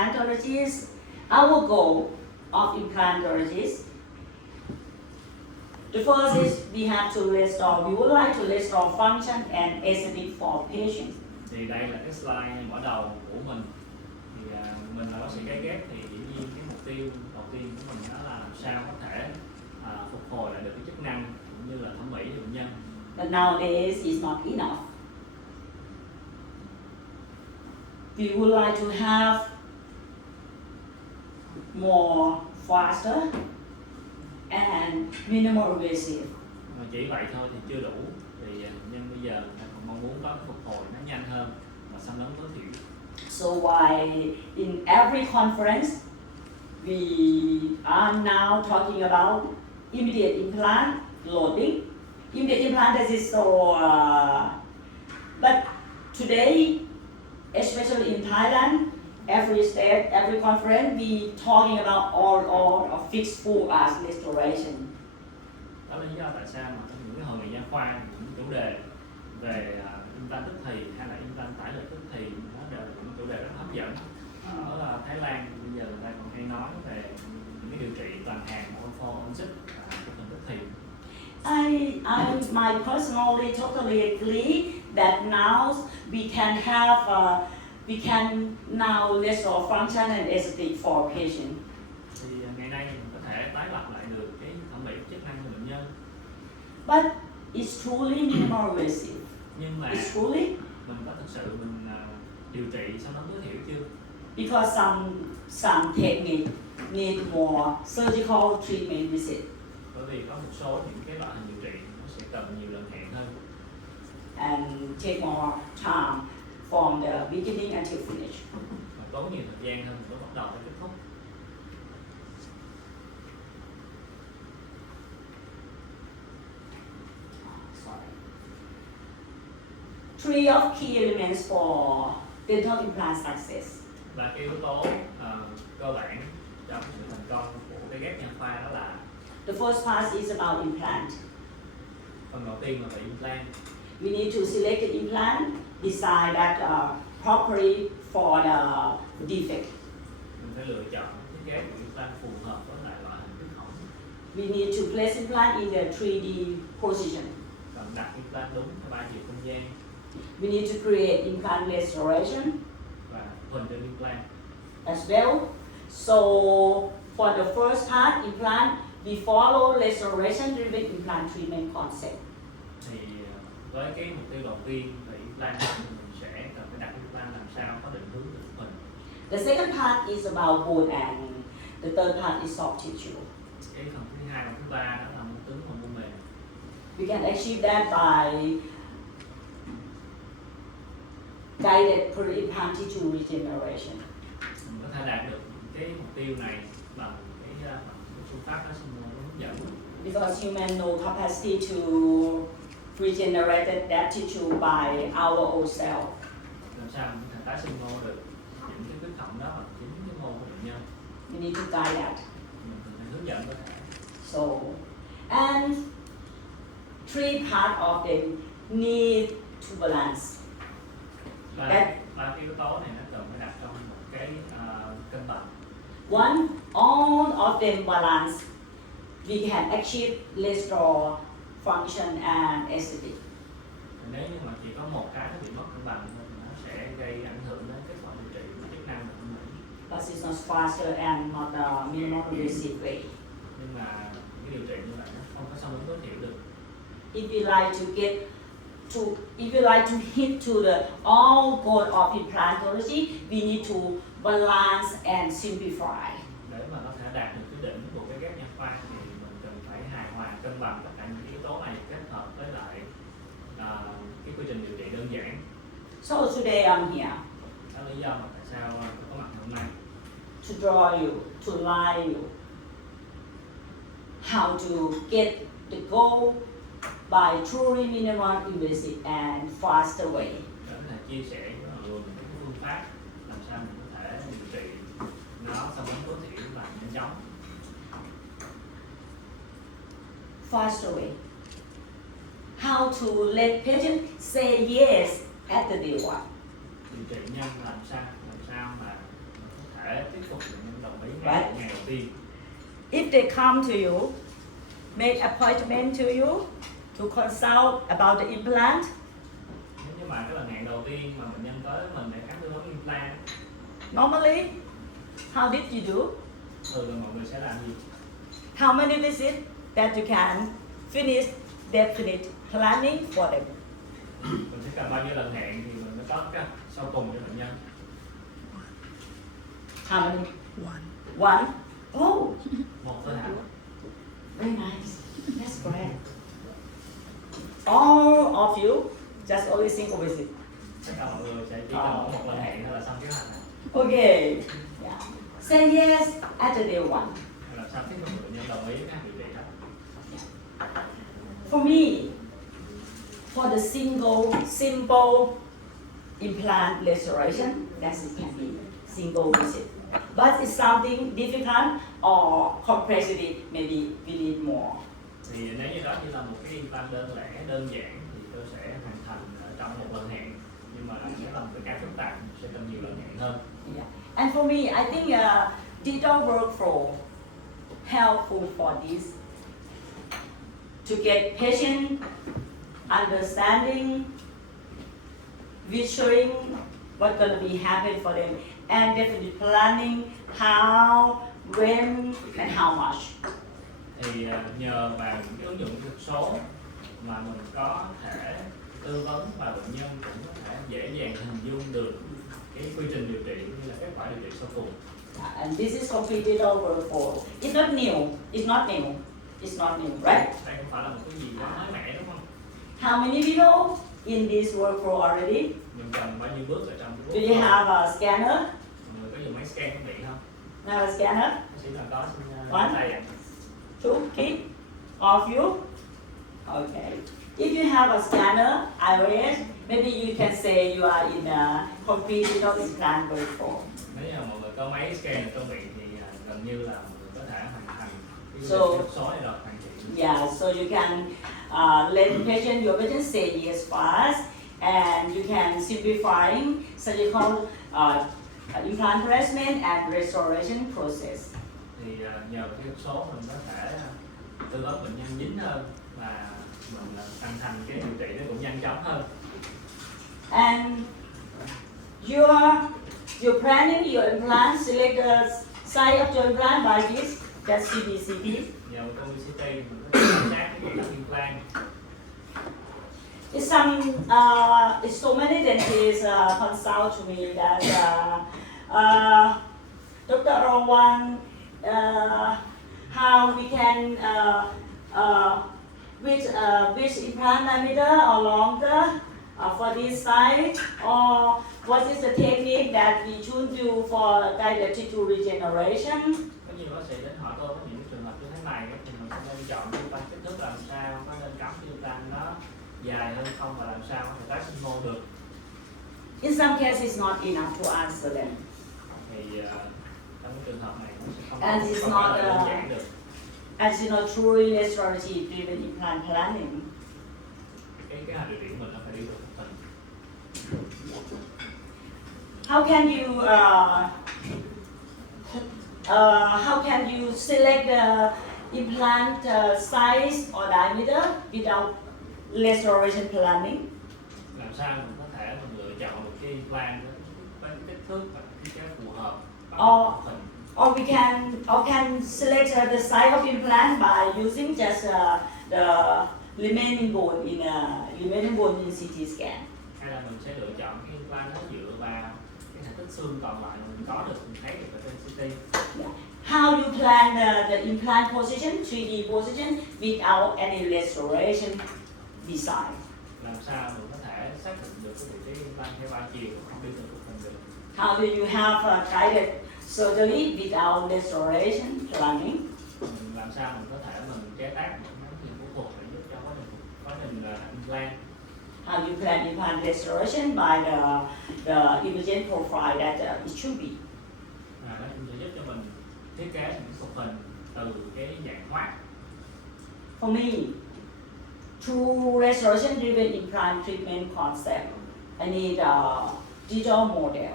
implantologists, our goal of implantologists, the first is we have to restore, we would like to restore function and aesthetic for patients. Thì đây là cái slide mở đầu của mình. Thì mình là bác sĩ cấy ghép thì dĩ nhiên cái mục tiêu đầu tiên của mình đó là làm sao có thể phục hồi lại được cái chức năng cũng như là thẩm mỹ cho bệnh nhân. But nowadays it's not enough. We would like to have more faster and minimal invasive. Mà chỉ vậy thôi thì chưa đủ. Vì bệnh nhân bây giờ người ta còn mong muốn có phục hồi nó nhanh hơn và xâm lấn tối thiểu. So why in every conference we are now talking about immediate implant loading. Immediate implant is so, but today, especially in Thailand, every state, every conference, we talking about all or fixed full arch restoration. Đó là lý do tại sao mà những cái hội nghị nha khoa, những chủ đề về implant tức thì hay là implant tải lực tức thì nó đều là những chủ đề rất hấp dẫn. Ở Thái Lan bây giờ người ta còn hay nói về những cái điều trị toàn hàn all for all six và của phần tức thì. My personally totally agree that now we can now restore function and aesthetic for patient. Thì ngày nay mình có thể tái lập lại được cái thẩm mỹ chức năng của bệnh nhân. But it's truly minimal invasive. Nhưng mà it's truly mình có thực sự mình điều trị xâm lấn tối thiểu chưa? Because some technique need more surgical treatment visit. Bởi vì có một số những cái loại hình điều trị nó sẽ cần nhiều lần hẹn hơn. And take more time from the beginning until finish. Và tốn nhiều thời gian hơn từ bắt đầu tới kết thúc. Three of key elements for dental implant success. Và cái yếu tố cơ bản trong sự thành công của cái ghép nha khoa đó là The first part is about implant. phần đầu tiên là về implant. We need to select the implant, decide that properly for the defect. Mình phải lựa chọn cái ghép của implant phù hợp với lại loại hình khuyết hỏng. We need to place implant in the 3D position. Cần đặt implant đúng theo 3 chiều không gian. We need to create implant restoration Và hình trên implant. as well. So for the first part, implant, we follow restoration driven implant treatment concept. Thì với cái mục tiêu đầu tiên về implant mình sẽ cần phải đặt implant làm sao có định hướng được hình. The second part is about bone and the third part is soft tissue. Cái phần thứ hai và thứ ba đó là môn cứng và môn mềm. We can achieve that by guided per-implant tissue regeneration. Mình có thể đạt được cái mục tiêu này bằng cái phương pháp đó sinh môn hướng dẫn. Because human no capacity to regenerate that tissue by our own self. Làm sao mình có thể tái sinh mô được những cái khuyết hỏng đó bằng chính cái mô của bệnh nhân. We need to guide that. Mình cần phải hướng dẫn có thể. So, and three part of them need to balance. Ba cái yếu tố này nó cần phải đặt trong một cái cân bằng. One, all of them balance, we can achieve restore function and aesthetic. Nếu như mà chỉ có một cái nó bị mất cân bằng thì nó sẽ gây ảnh hưởng đến kết quả điều trị và chức năng của thẩm mỹ. But it's not faster and not a minimal invasive way. Nhưng mà cái điều trị như vậy nó không có xâm lấn tối thiểu được. If you like to hit to the all goal of implantology, we need to balance and simplify. Để mà có thể đạt được cái đỉnh của cái ghép nha khoa thì mình cần phải hài hòa cân bằng tất cả những yếu tố này kết hợp với lại cái quy trình điều trị đơn giản. So today I'm here Đó là lý do mà tại sao tôi có mặt hôm nay. to draw you, to lie you, how to get the goal by truly minimal invasive and faster way. Đó là chia sẻ với mọi người cái phương pháp làm sao mình có thể điều trị nó xâm lấn tối thiểu và nhanh chóng. Faster way. How to let patient say yes at the day one. Điều trị nhanh làm sao mà mình có thể thuyết phục bệnh nhân đồng ý Right. ngày đầu tiên. If they come to you, make appointment to you to consult about the implant, Nếu như mà cái lần hẹn đầu tiên mà bệnh nhân tới với mình để khám tư vấn implant, normally, how did you do? thường là mọi người sẽ làm gì? How many visits that you can finish definite planning for them? Mình sẽ cần bao nhiêu lần hẹn thì mình mới có cái sau cùng cho bệnh nhân. How many? One. Oh, Một thôi hả? very nice. That's great. All of you, just only single visit. Tất cả mọi người sẽ chỉ cần có một lần hẹn thôi là xong kế hoạch này. Okay. Yeah. Say yes at the day one. Làm sao thuyết phục bệnh nhân đồng ý với các điều trị đó? For me, for the simple implant restoration, that it can be single visit. But it's something difficult or complexity, maybe we need more. Thì nếu như đó chỉ là một cái implant đơn lẻ, đơn giản thì tôi sẽ hoàn thành trong một lần hẹn. Nhưng mà nếu là một cái phức tạp sẽ cần nhiều lần hẹn hơn. Yeah. And for me, I think digital workflow helpful for this to get patient understanding, visualizing what's going to be happen for them, and definitely planning how, when, and how much. Thì nhờ vào những cái ứng dụng kỹ thuật số mà mình có thể tư vấn và bệnh nhân cũng có thể dễ dàng hình dung được cái quy trình điều trị cũng như là kết quả điều trị sau cùng. And this is complete digital workflow. It's not new. It's not new. It's not new, right? Đây không phải là một cái gì đó mới mẻ đúng không? How many people in this workflow already? Mình cần bao nhiêu bước ở trong Do cái you bước? have a scanner? Mọi người có dùng máy scan thiết bị không? Have a scanner? Bác sĩ là có xin One. tay ạ. Two, keep all of you. Okay. If you have a scanner, iOS, maybe you can say you are in a complete digital implant workflow. Nếu như mọi người có máy scan ở trong viện thì gần như là mọi người có thể hoàn thành cái So- kỹ thuật số này rồi hoàn thiện. Yeah, so you can let the patient, your patient say yes fast, and you can simplifying surgical implant placement and restoration process. Thì nhờ kỹ thuật số mình có thể tư vấn bệnh nhân dính hơn và mình hoàn thành cái điều trị nó cũng nhanh chóng hơn. And you're planning your implant, select the size of your implant by this, that's CBCT. Nhờ công CT mình có thể giám sát cái kỹ thuật implant. It's so many dentists consult to me that Dr. Rowan, how we can which implant diameter or longer for this side, or what is the technique that we should do for guided tissue regeneration. Có nhiều bác sĩ đến hỏi tôi có những trường hợp như thế này thì mình sẽ nên chọn implant kích thước làm sao, có nên cắm implant nó dài hơn không và làm sao để tái sinh mô được. In some cases, it's not enough to answer them. Thì trong cái trường hợp này nó sẽ không And it's không not, phải là đơn giản được. As you know, truly restorative driven implant planning. Cái kế hoạch điều trị của mình nó phải đi được một phần. How can you select the implant size or diameter without restoration planning? Làm sao mình có thể mình lựa chọn được cái implant với cái kích thước và cái phù hợp bằng một phần. Or we can select the size of implant by using just the remaining bone in CT scan. Hay là mình sẽ lựa chọn cái implant nó dựa vào cái thể tích xương còn lại mình có được, mình thấy được ở trên CT. Yeah. How you plan the implant position, 3D position, without any restoration beside. Làm sao mình có thể xác định được cái vị trí implant theo 3 chiều không đi từ một phần được. How do you have guided surgery without restoration planning? Mình làm sao mình có thể mình chế tác một cái nhiều phẫu thuật để giúp cho quá trình implant. How you plan implant restoration by the imaging profile that it should be. Nó cũng sẽ giúp cho mình thiết kế những phục hình từ cái dạng hoác. For me, true restoration driven implant treatment concept, I need a digital model.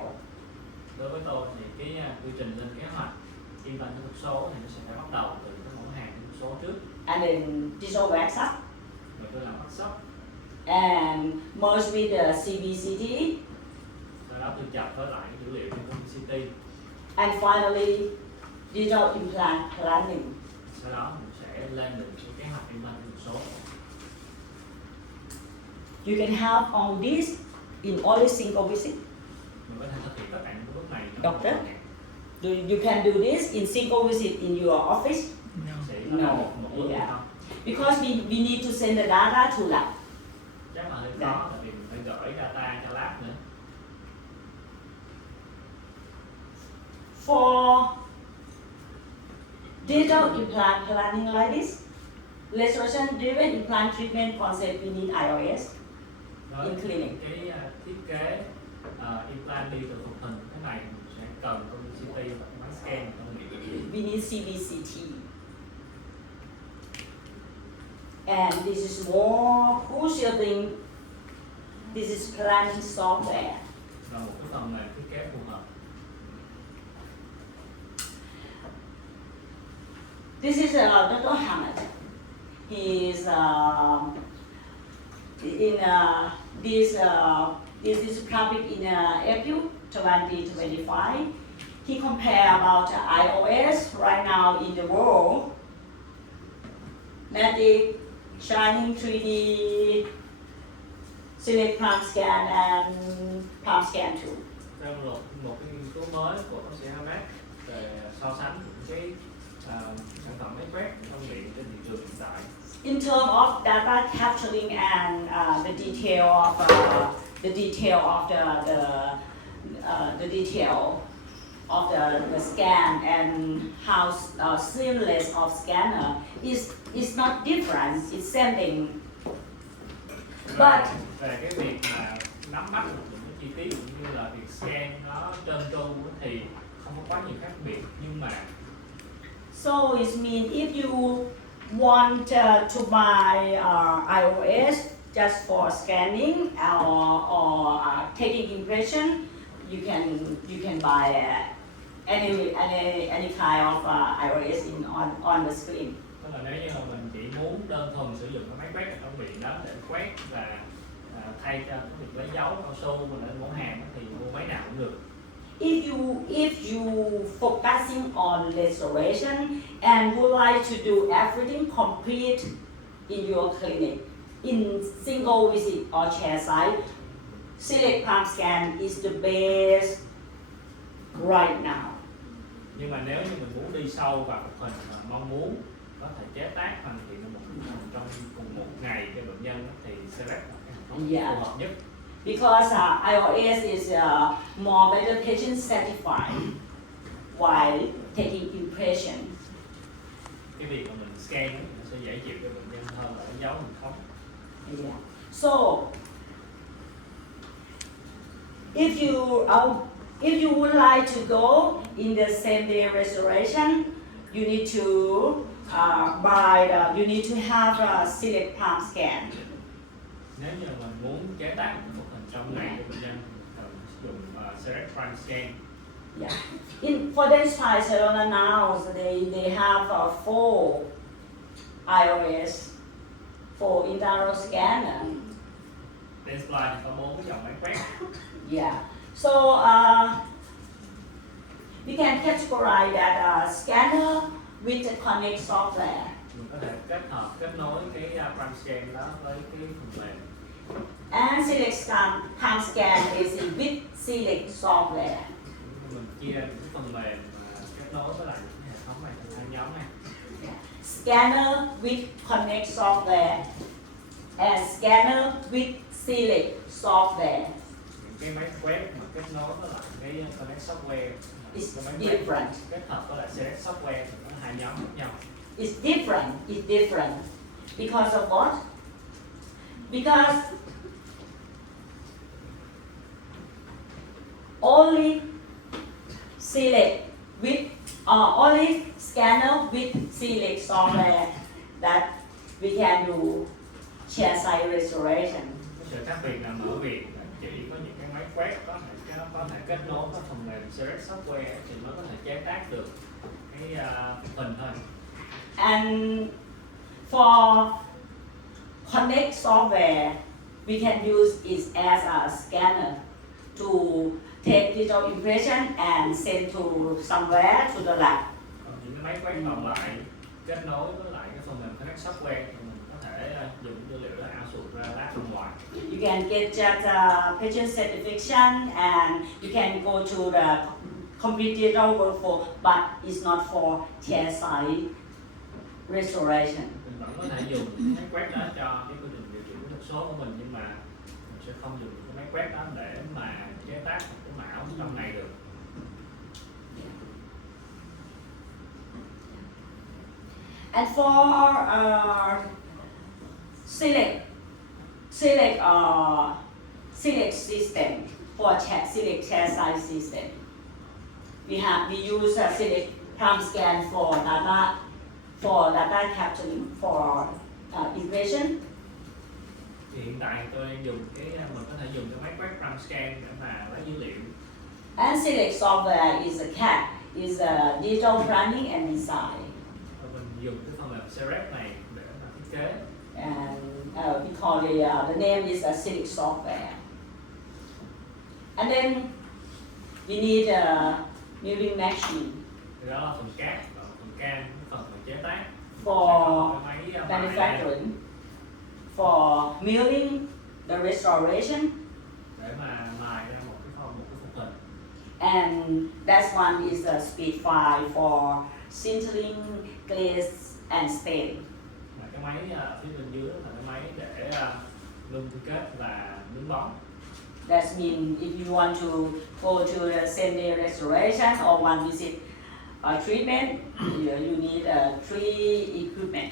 Đối với tôi thì cái quy trình lên kế implant kỹ thuật số thì nó sẽ phải bắt đầu từ cái mẫu hàng kỹ thuật số trước, and then dissolve wax up, rồi tôi làm workshop, and merge with the CBCT, sau đó tôi chập với lại cái dữ liệu trên CT, and finally digital implant planning. sau đó mình sẽ lên được cái kế hoạch implant kỹ thuật số. You can have all this in only single visit. Mình có thể thực hiện tất cả những bước này trong Doctor? một ngày. You can do this in single visit in your office Sẽ No. một bước Yeah. không? because we need to send the data to lab. Chắc là hơi Dạ. khó, tại vì mình phải gửi data cho lab nữa. For digital implant planning like this, restoration-driven implant treatment concept, we need IOS. Với In clinic. cái thiết kế implant đi từ phục hình thế này mình sẽ cần công nghệ CT và máy scan công nghệ. We need CBCT. And this is more crucial thing. This is planning software. Và một cái phần mềm thiết kế phù hợp. This is Dr. Hammett. He is in this is public in April 2025. He compared about iOS right now in the world. Matic, Shining 3D, Select Palm Scan and Palm Scan 2. Trong một cái nghiên cứu mới của bác sĩ Hamed về so sánh những cái sản phẩm máy quét công nghệ trên thị trường hiện tại. In terms of data capturing and the detail of the detail of the scan and how seamless of scanner is not different. It's same thing. But Về cái việc mà nắm bắt được những cái chi tiết cũng như là việc scan nó trơn tru thì không có quá nhiều khác biệt, nhưng mà so it means if you want to buy iOS just for scanning or taking impression, you can buy any kind of iOS on the screen. tức là nếu như mà mình chỉ muốn đơn thuần sử dụng cái máy quét ở trong viện đó để quét và thay cho cái việc lấy dấu cao su và lên mẫu hàng thì mua máy nào cũng được. If you focusing on restoration and would like to do everything complete in your clinic in single visit or chair side, Select Palm Scan is the best right now. Nhưng mà nếu như mình muốn đi sâu vào một hình mà mong muốn có thể chế tác hoàn thiện một hình trong cùng một ngày cho bệnh nhân thì Select là cái hệ thống Yeah. phù hợp nhất. Because iOS is more better patient satisfied while taking impression. Cái việc mà mình scan thì nó sẽ dễ chịu cho bệnh nhân hơn là lấy dấu mình không. Yeah. So if you would like to go in the same day restoration, you need to you need to have a Select Palm Scan. Nếu như mình muốn chế tác một hình trong ngày cho bệnh nhân thì cần sử dụng Select Palm Scan. Yeah. For Dentsply Barcelona now, they have 4 iOS, 4 intraoral scanner. Dentsply thì có 4 cái dòng máy quét. Yeah. So we can categorize that scanner with the Connect software. Mình có thể kết nối cái Palm Scan đó với cái phần mềm. And Select Palm Scan is with Select software. Mình chia ra những cái phần mềm kết nối với lại những hệ thống này thành hai nhóm này. Scanner with Connect software and scanner with Select software. Những cái máy quét mà kết nối với lại cái Connect software, It's cái máy quét different. kết hợp với lại Select software thì có hai nhóm khác nhau. It's different. It's different. Because of what? Because only Select with only scanner with Select software that we can do chair side restoration. Cái sự khác biệt nằm ở việc là chỉ có những cái máy quét có thể kết nối với phần mềm Select software thì mới có thể chế tác được cái cái hình thôi. And for Connect software, we can use it as a scanner to take digital impression and send to somewhere to the lab. Còn những cái máy quét còn lại kết nối với lại cái phần mềm Connect software thì mình có thể dùng dữ liệu đó output ra lab bên ngoài. You can get just patient satisfaction and you can go to the complete digital workflow, but it's not for chairside restoration. Mình vẫn có thể dùng máy quét đó cho cái quy trình điều trị kỹ thuật số của mình, nhưng mà mình sẽ không dùng cái máy quét đó để mà chế tác một cái mão trong này được. And for select system for select chairside system, we use select palm scan for data capturing for impression. Thì hiện tại tôi dùng mình có thể dùng cái máy quét palm scan để mà lấy dữ liệu. And select software is a CAD, is a digital planning and design. Và mình dùng cái phần mềm CREP này để mà thiết kế. And we call the name is a select software. And then we need a milling machine Thì đó là phần cát, và phần cam, phần chế tác. for Cái máy manufacturing, for milling the restoration, để mà mài ra một cái phục hình. and that one is a speed file for sintering, glaze and stain. Và cái máy phía bên dưới là cái máy để nung kết và nướng bóng. That means if you want to go to the same day restoration or one visit treatment, you need three equipment.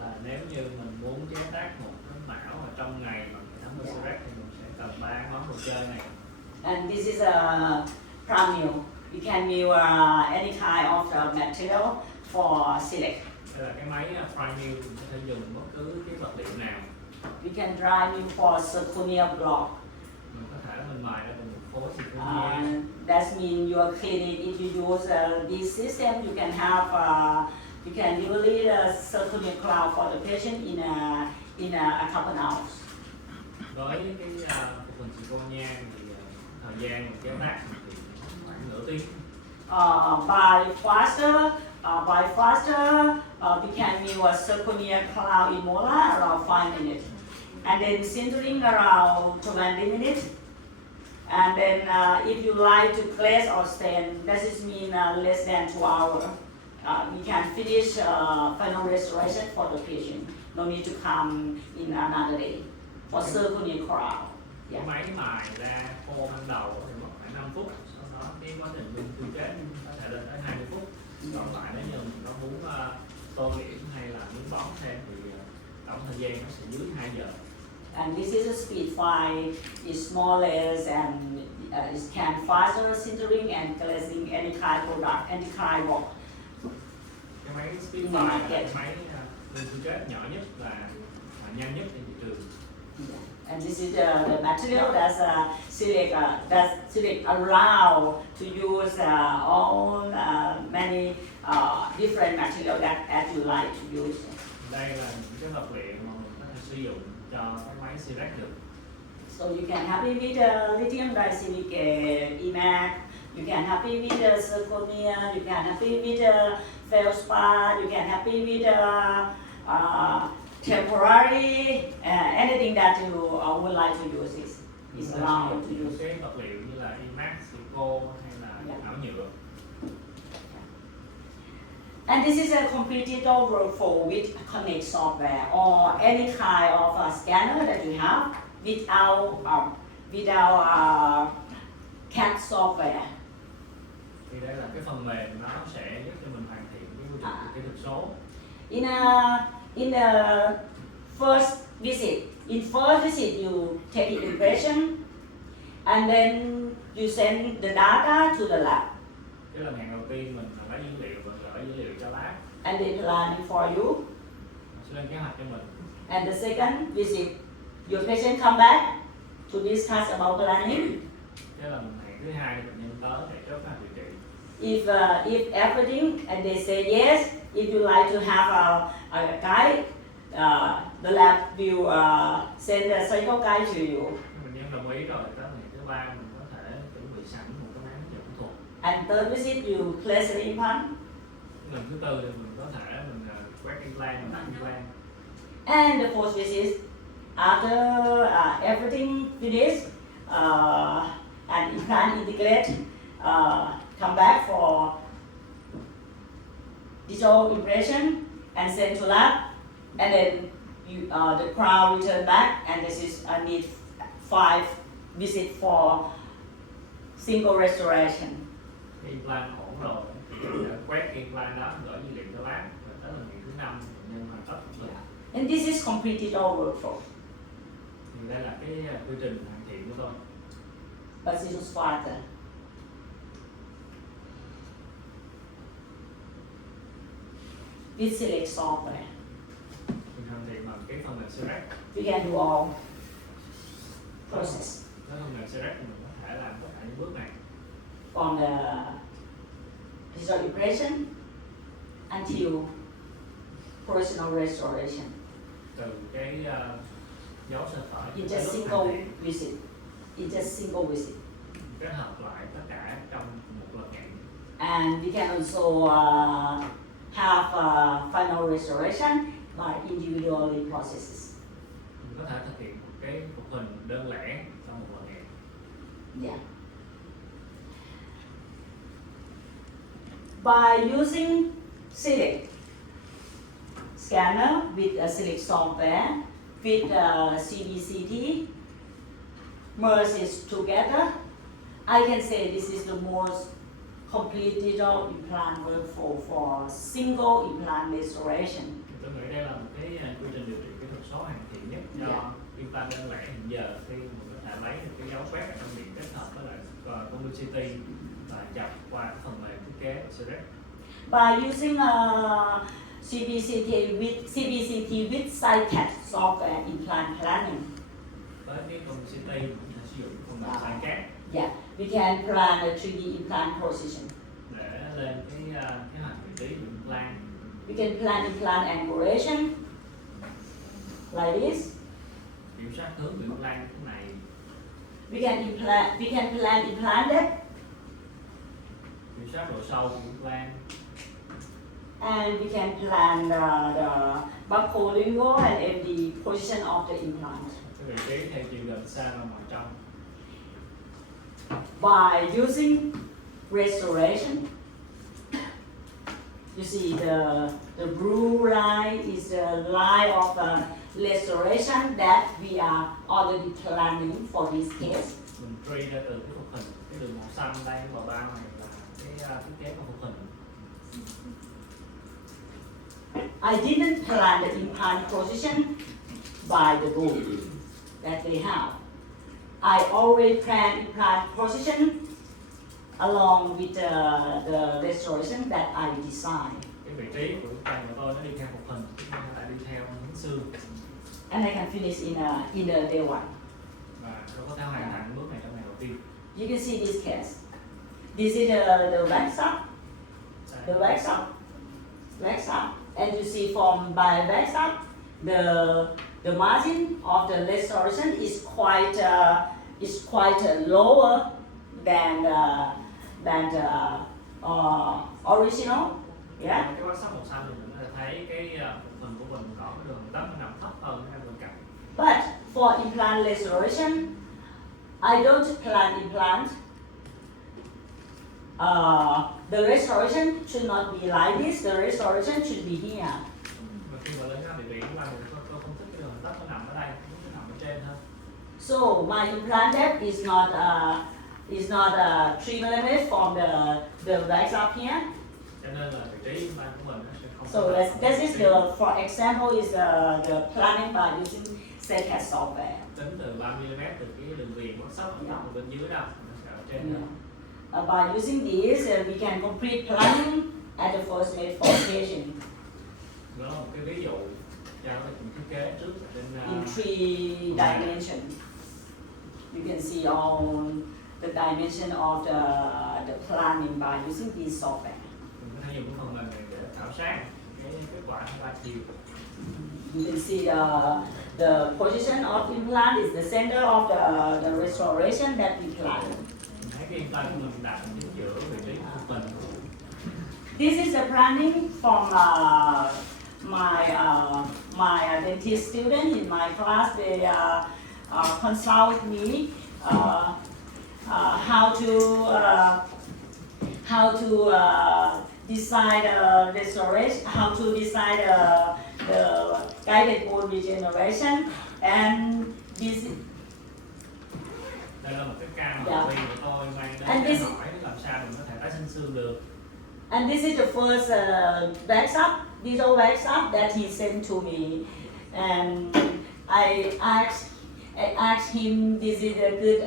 Và nếu như mình muốn chế tác một cái mão ở trong ngày bằng hệ thống CREP thì mình sẽ cần 3 món đồ chơi này. And this is a prime mill. You can mill any kind of material for select. Đây là cái máy prime mill, mình có thể dùng bất cứ cái vật liệu nào. We can dry mill for zirconia block. Mình có thể mình mài ra từng một khối zirconia. That means you are cleaning. If you use this system, you can have you can usually zirconia cloud for the patient in a couple hours. Với cái phục hình zirconia thì thời gian mình chế tác thì khoảng nửa tiếng. By faster, we can mill a zirconia cloud in molar around 5 minutes, and then sintering around 20 minutes. And then if you like to glaze or stain, that is mean less than 2 hours. We can finish final restoration for the patient. No need to come in another day for zirconia cloud. Cái máy mài ra khô ban đầu thì mất khoảng 5 phút, sau đó cái quá trình nung tương kết có thể lên tới 20 phút. Còn lại nếu như mình có muốn tô điểm hay là nướng bóng thêm thì tổng thời gian nó sẽ dưới 2 giờ. And this is a speed file. It's small layers and it can faster sintering and glazing any kind product, any kind work. Cái máy speed file là cái máy nung tương kết nhỏ nhất và nhanh nhất trên thị trường. And this is the material that's select allowed to use all many different material that as you like to use. Đây là những cái vật liệu mà mình có thể sử dụng cho cái máy CREP được. So you can happy with lithium disilicate EMAC, you can happy with zirconia, you can happy with feldspar, you can happy with temporary, anything that you would like to use is allowed to use. Cái vật liệu như là IMAX, Sico hay là ảo nhựa. And this is a complete digital workflow with Connect software or any kind of scanner that you have without CAD software. Thì đây là cái phần mềm nó sẽ giúp cho mình hoàn thiện cái quy trình kỹ thuật số. In the first visit, you take the impression, and then you send the data to the lab. Cái lần hẹn đầu tiên mình lấy dữ liệu và gửi dữ liệu cho lab. And they planning for you. Nó sẽ lên kế hoạch cho mình. And the second visit, your patient come back to discuss about planning. Cái lần hẹn thứ hai bệnh nhân tới để chốt kế hoạch điều trị. if everything and they say yes, if you like to have a guide, the lab will send a psycho guide to you. Mình nhân đồng ý rồi, tới ngày thứ ba mình có thể chuẩn bị sẵn một cái máy dẫn thuật. And third visit, you place the implant. Lần thứ tư thì mình có thể mình quét implant, mình đặt implant. And the fourth visit, after everything finished and implant integrate, come back for digital impression and send to lab, and then you, the crown return back, and this is need 5 visits for single restoration. Cái implant ổn rồi thì mình sẽ quét cái implant đó, gửi dữ liệu cho lab, và tới lần thứ 5 bệnh nhân hoàn tất. And this is completed our workflow. Thì đây là cái quy trình hoàn thiện của tôi. But it was farther. With Select software, Mình hoàn thiện bằng cái phần mềm Select. we can do all process Với phần mềm Select mình có thể làm tất cả những bước này. from the digital impression until personal restoration Từ cái dấu sơ khởi in tới just lúc single hoàn thiện, visit. In just single visit. kết hợp lại tất cả trong một lần hẹn. And we can also have final restoration by individually processes. Mình có thể thực hiện một cái phục hình đơn lẻ trong một lần hẹn. Yeah. By using Select scanner with a Select software with CBCT merges together, I can say this is the most complete digital implant workflow for single implant restoration. Tôi nghĩ đây là một cái quy trình điều trị kỹ thuật số hoàn thiện nhất cho Dạ. implant đơn lẻ hiện giờ, khi mình có thể lấy được cái dấu quét ở trong miệng kết hợp với lại công nghệ CT và nhập qua cái phần mềm thiết kế Select. By using CBCT with SciCat software implant planning, Với cái công nghệ CT mình có thể sử dụng phần mềm SciCat yeah, we can plan a 3D implant position. để lên cái kế hoạch vị trí của implant. We can plan implant angulation like this. Kiểm soát hướng của implant như thế này. We can plan implant depth, Kiểm soát độ sâu của implant. and we can plan the buccolingual and MD position of the implant. Cái vị trí theo chiều gần xa và ngoài trong. By using restoration, you see the blue line is the line of restoration that we are already planning for this case. Mình tree ra từ cái phục hình, cái đường màu xanh đây, màu bao này là cái thiết kế của phục hình. I didn't plan the implant position by the book that they have. I always plan implant position along with the restoration that I design. Cái vị trí của implant của tôi nó đi theo phục hình, chứ không phải là đi theo hướng xương. And I can finish in the day one. Và nó có thể hoàn thành bước này trong ngày đầu tiên. You can see this case. This is the back side, the back side, and you see from by back side, the margin of the restoration is quite lower than the original. Yeah. Cái quan sát màu xanh thì mình có thể thấy cái phục hình của mình có cái đường đất nó nằm thấp hơn hai bên cạnh. But for implant restoration, I don't plan implant. The restoration should not be like this. The restoration should be here. Mà khi mà lên cái địa điểm là tôi không thích cái đường đất nó nằm ở đây, nó nằm ở trên hơn. So my implant depth is not 3 mm from the legs up here. Cho nên là vị trí implant của mình nó sẽ không. So this is for example, is the planning by using SciCat software. Tính từ 3 mm từ cái đường viền của sắp ở bên dưới đâu, nó sẽ ở trên hơn. By using this, we can complete planning at the first made for patient Đó là một cái ví dụ cho cái thiết kế trước ở trên in 3 dimensions. You can see all the dimension of the planning by using this software. Mình có thể dùng cái phần mềm này để khảo sát cái kết quả thông qua chiều. You can see the position of implant is the center of the restoration that we plan. Mình thấy cái implant của mình đặt chính giữa vị trí của khung hình. This is the planning from my dentist student in my class. They consult me how to decide restoration, how to decide the guided bone regeneration, and this. Đây là một cái ca mà Yeah. học viên của tôi mang đến And để this- hỏi làm sao mình có thể tái sinh xương được. And this is the first wax up, digital wax up that he sent to me, and I asked him, this is a good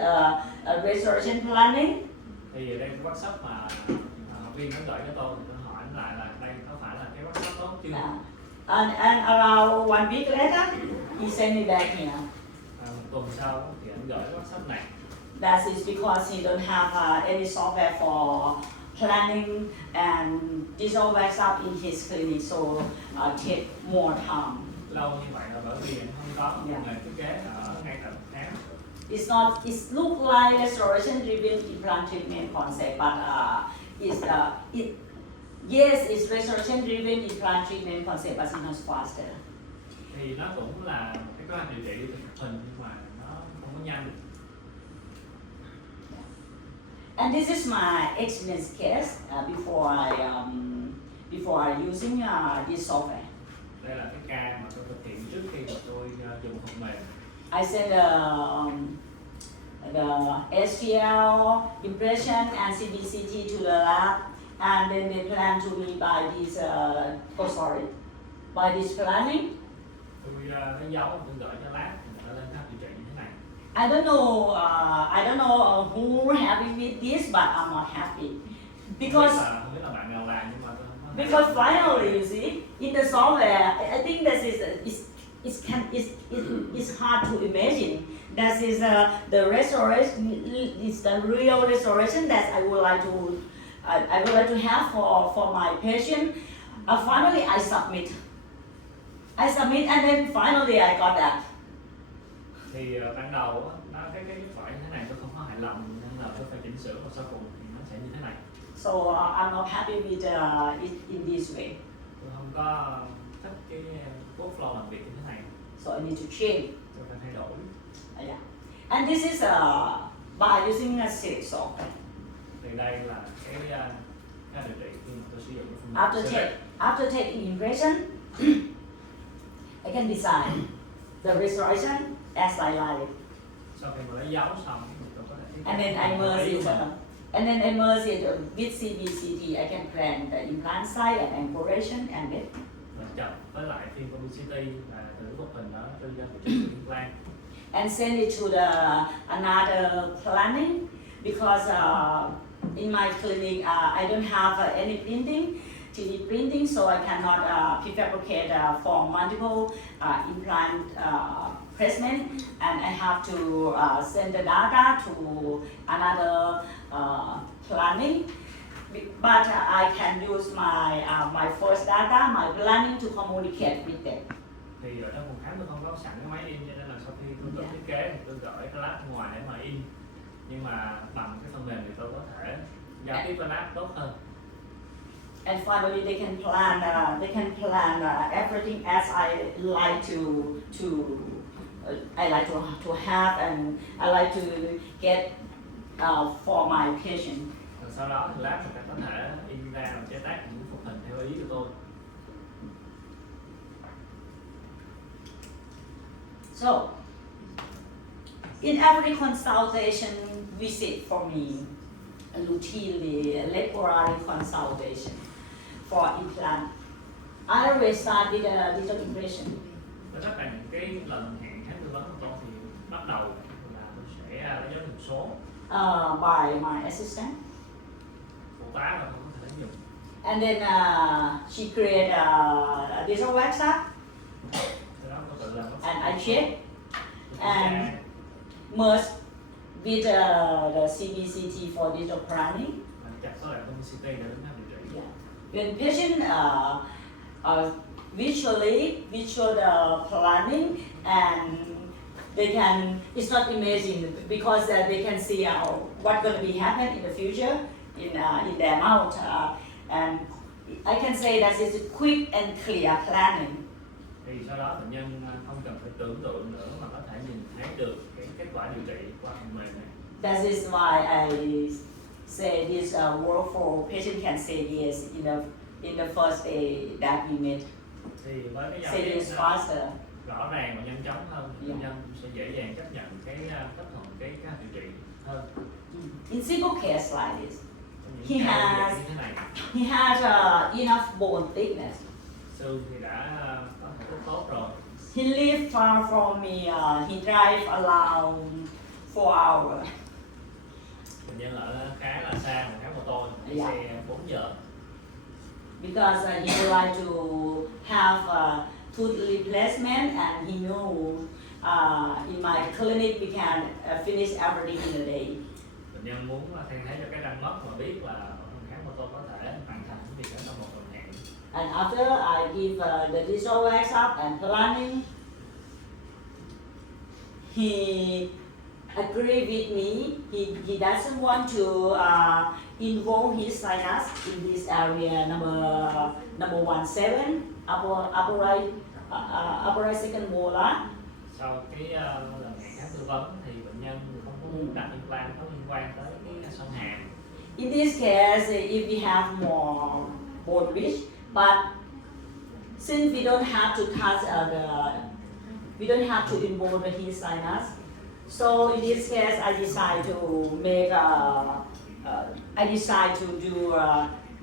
restoration planning. Thì đây cái workshop mà học viên nó gửi cho tôi hỏi lại là đây có phải là cái workshop tốt chưa? And around 1 week later, he sent me back here. Một tuần sau thì anh gửi cái workshop này. That is because he don't have any software for planning and digital wax up in his clinic, so take more time. Lâu như vậy là bởi vì anh không có một Yeah. nghề thiết kế ở ngay tại Việt Nam. It look like restoration driven implant treatment concept, but yes, it's restoration driven implant treatment concept, but it's not faster. Thì nó cũng là một cái kế hoạch điều trị từ thực hình nhưng mà nó không có nhanh. And this is my experience case before I using this software. Đây là cái ca mà tôi thực hiện trước khi mà tôi dùng phần mềm. I send the STL impression and CBCT to the lab, and then they plan to me by this. By this planning. Tôi lấy dấu tôi gửi cho lab thì người ta lên tháp điều trị như thế này. I don't know who having with this, but I'm not happy because Không biết là bạn nào làm nhưng mà tôi không có. because finally, you see, in the software, I think this it's hard to imagine. That is the restoration is the real restoration that I would like to have for my patient. Finally, I submit, and then finally I got that. Thì ban đầu á, nó cái kết quả như thế này tôi không có hài lòng nên là tôi phải chỉnh sửa và sau cùng thì nó sẽ như thế này. So I'm not happy with it in this way. Tôi không có thích cái workflow làm việc như thế này. So I need to change. Tôi phải thay đổi. Yeah. And this is by using a series software. Thì đây là cái điều trị khi mà tôi sử dụng cái phần mềm. After taking impression, I can design the restoration as I like it. Sau khi mà lấy dấu xong thì tôi có thể thiết kế And then I một immerse ý it. của mình. And then immerse it with CBCT. I can plan the implant site and anchoration and it. Và chập với lại phim publicity và từ bức hình đó đưa ra vị trí của implant. And send it to another planning because in my clinic I don't have any printing, 3D printing, so I cannot prefabricate for multiple implant placement, and I have to send the data to another planning. But I can use my first data, my planning to communicate with them. Thì ở trong phòng khám tôi không có sẵn cái máy in cho nên là sau khi tôi tự thiết kế thì tôi gửi cái lab ngoài để mà in, nhưng mà bằng cái phần mềm thì tôi có thể giao tiếp với lab tốt hơn. And finally, they can plan everything as I like to have, and I like to get for my patient. Rồi sau đó thì lab sẽ có thể in ra và chế tác những phục hình theo ý của tôi. So, in every consultation visit for me, routinely regular consultation for implant, I always start with a digital impression. Với tất cả những cái lần hẹn khám tư vấn của tôi thì bắt đầu là tôi sẽ lấy dấu hiệu số By my assistant. phụ tá là tôi có thể dùng. And then she create a digital website, Sau đó tôi tự làm and I check tôi kiểm and tra. merge with the CBCT for digital planning. chặt số lại công CT để đến khám điều trị. Yeah. When patient visual planning, and they can, it's not imagine because they can see what's going to be happen in the future in their mouth, and I can say that it's quick and clear planning. Thì sau đó bệnh nhân không cần phải tưởng tượng nữa mà có thể nhìn thấy được cái kết quả điều trị qua phần mềm này. That is why I say this workflow patient can say yes in the first day that we met. Thì với cái giao Say tiếp yes faster. rõ ràng và nhanh chóng hơn, bệnh Yeah. nhân sẽ dễ dàng chấp nhận cái chấp thuận cái điều trị hơn. In simple case like this, Trong những He ca has- như thế này, he has enough bone thickness. xương thì đã có thể rất tốt rồi. He lives far from me. He drives around 4 hours. Bệnh nhân ở khá là xa một khám của tôi, đi Yeah. xe 4 giờ. Because he would like to have tooth replacement, and he knows in my clinic we can finish everything in a day. Bệnh nhân muốn thay thế cho cái răng mất mà biết là ở phòng khám của tôi có thể hoàn thành cái việc đó trong một tuần hẹn. And after I give the digital wax up and planning, he agree with me. He doesn't want to involve his sinus in this area number 17 upper right second molar. Sau cái lần hẹn khám tư vấn thì bệnh nhân không có muốn đặt implant có liên quan tới cái sông hàm. In this case, if we have more bone ridge, but since we don't have to touch we don't have to involve his sinus, so in this case, I decide to do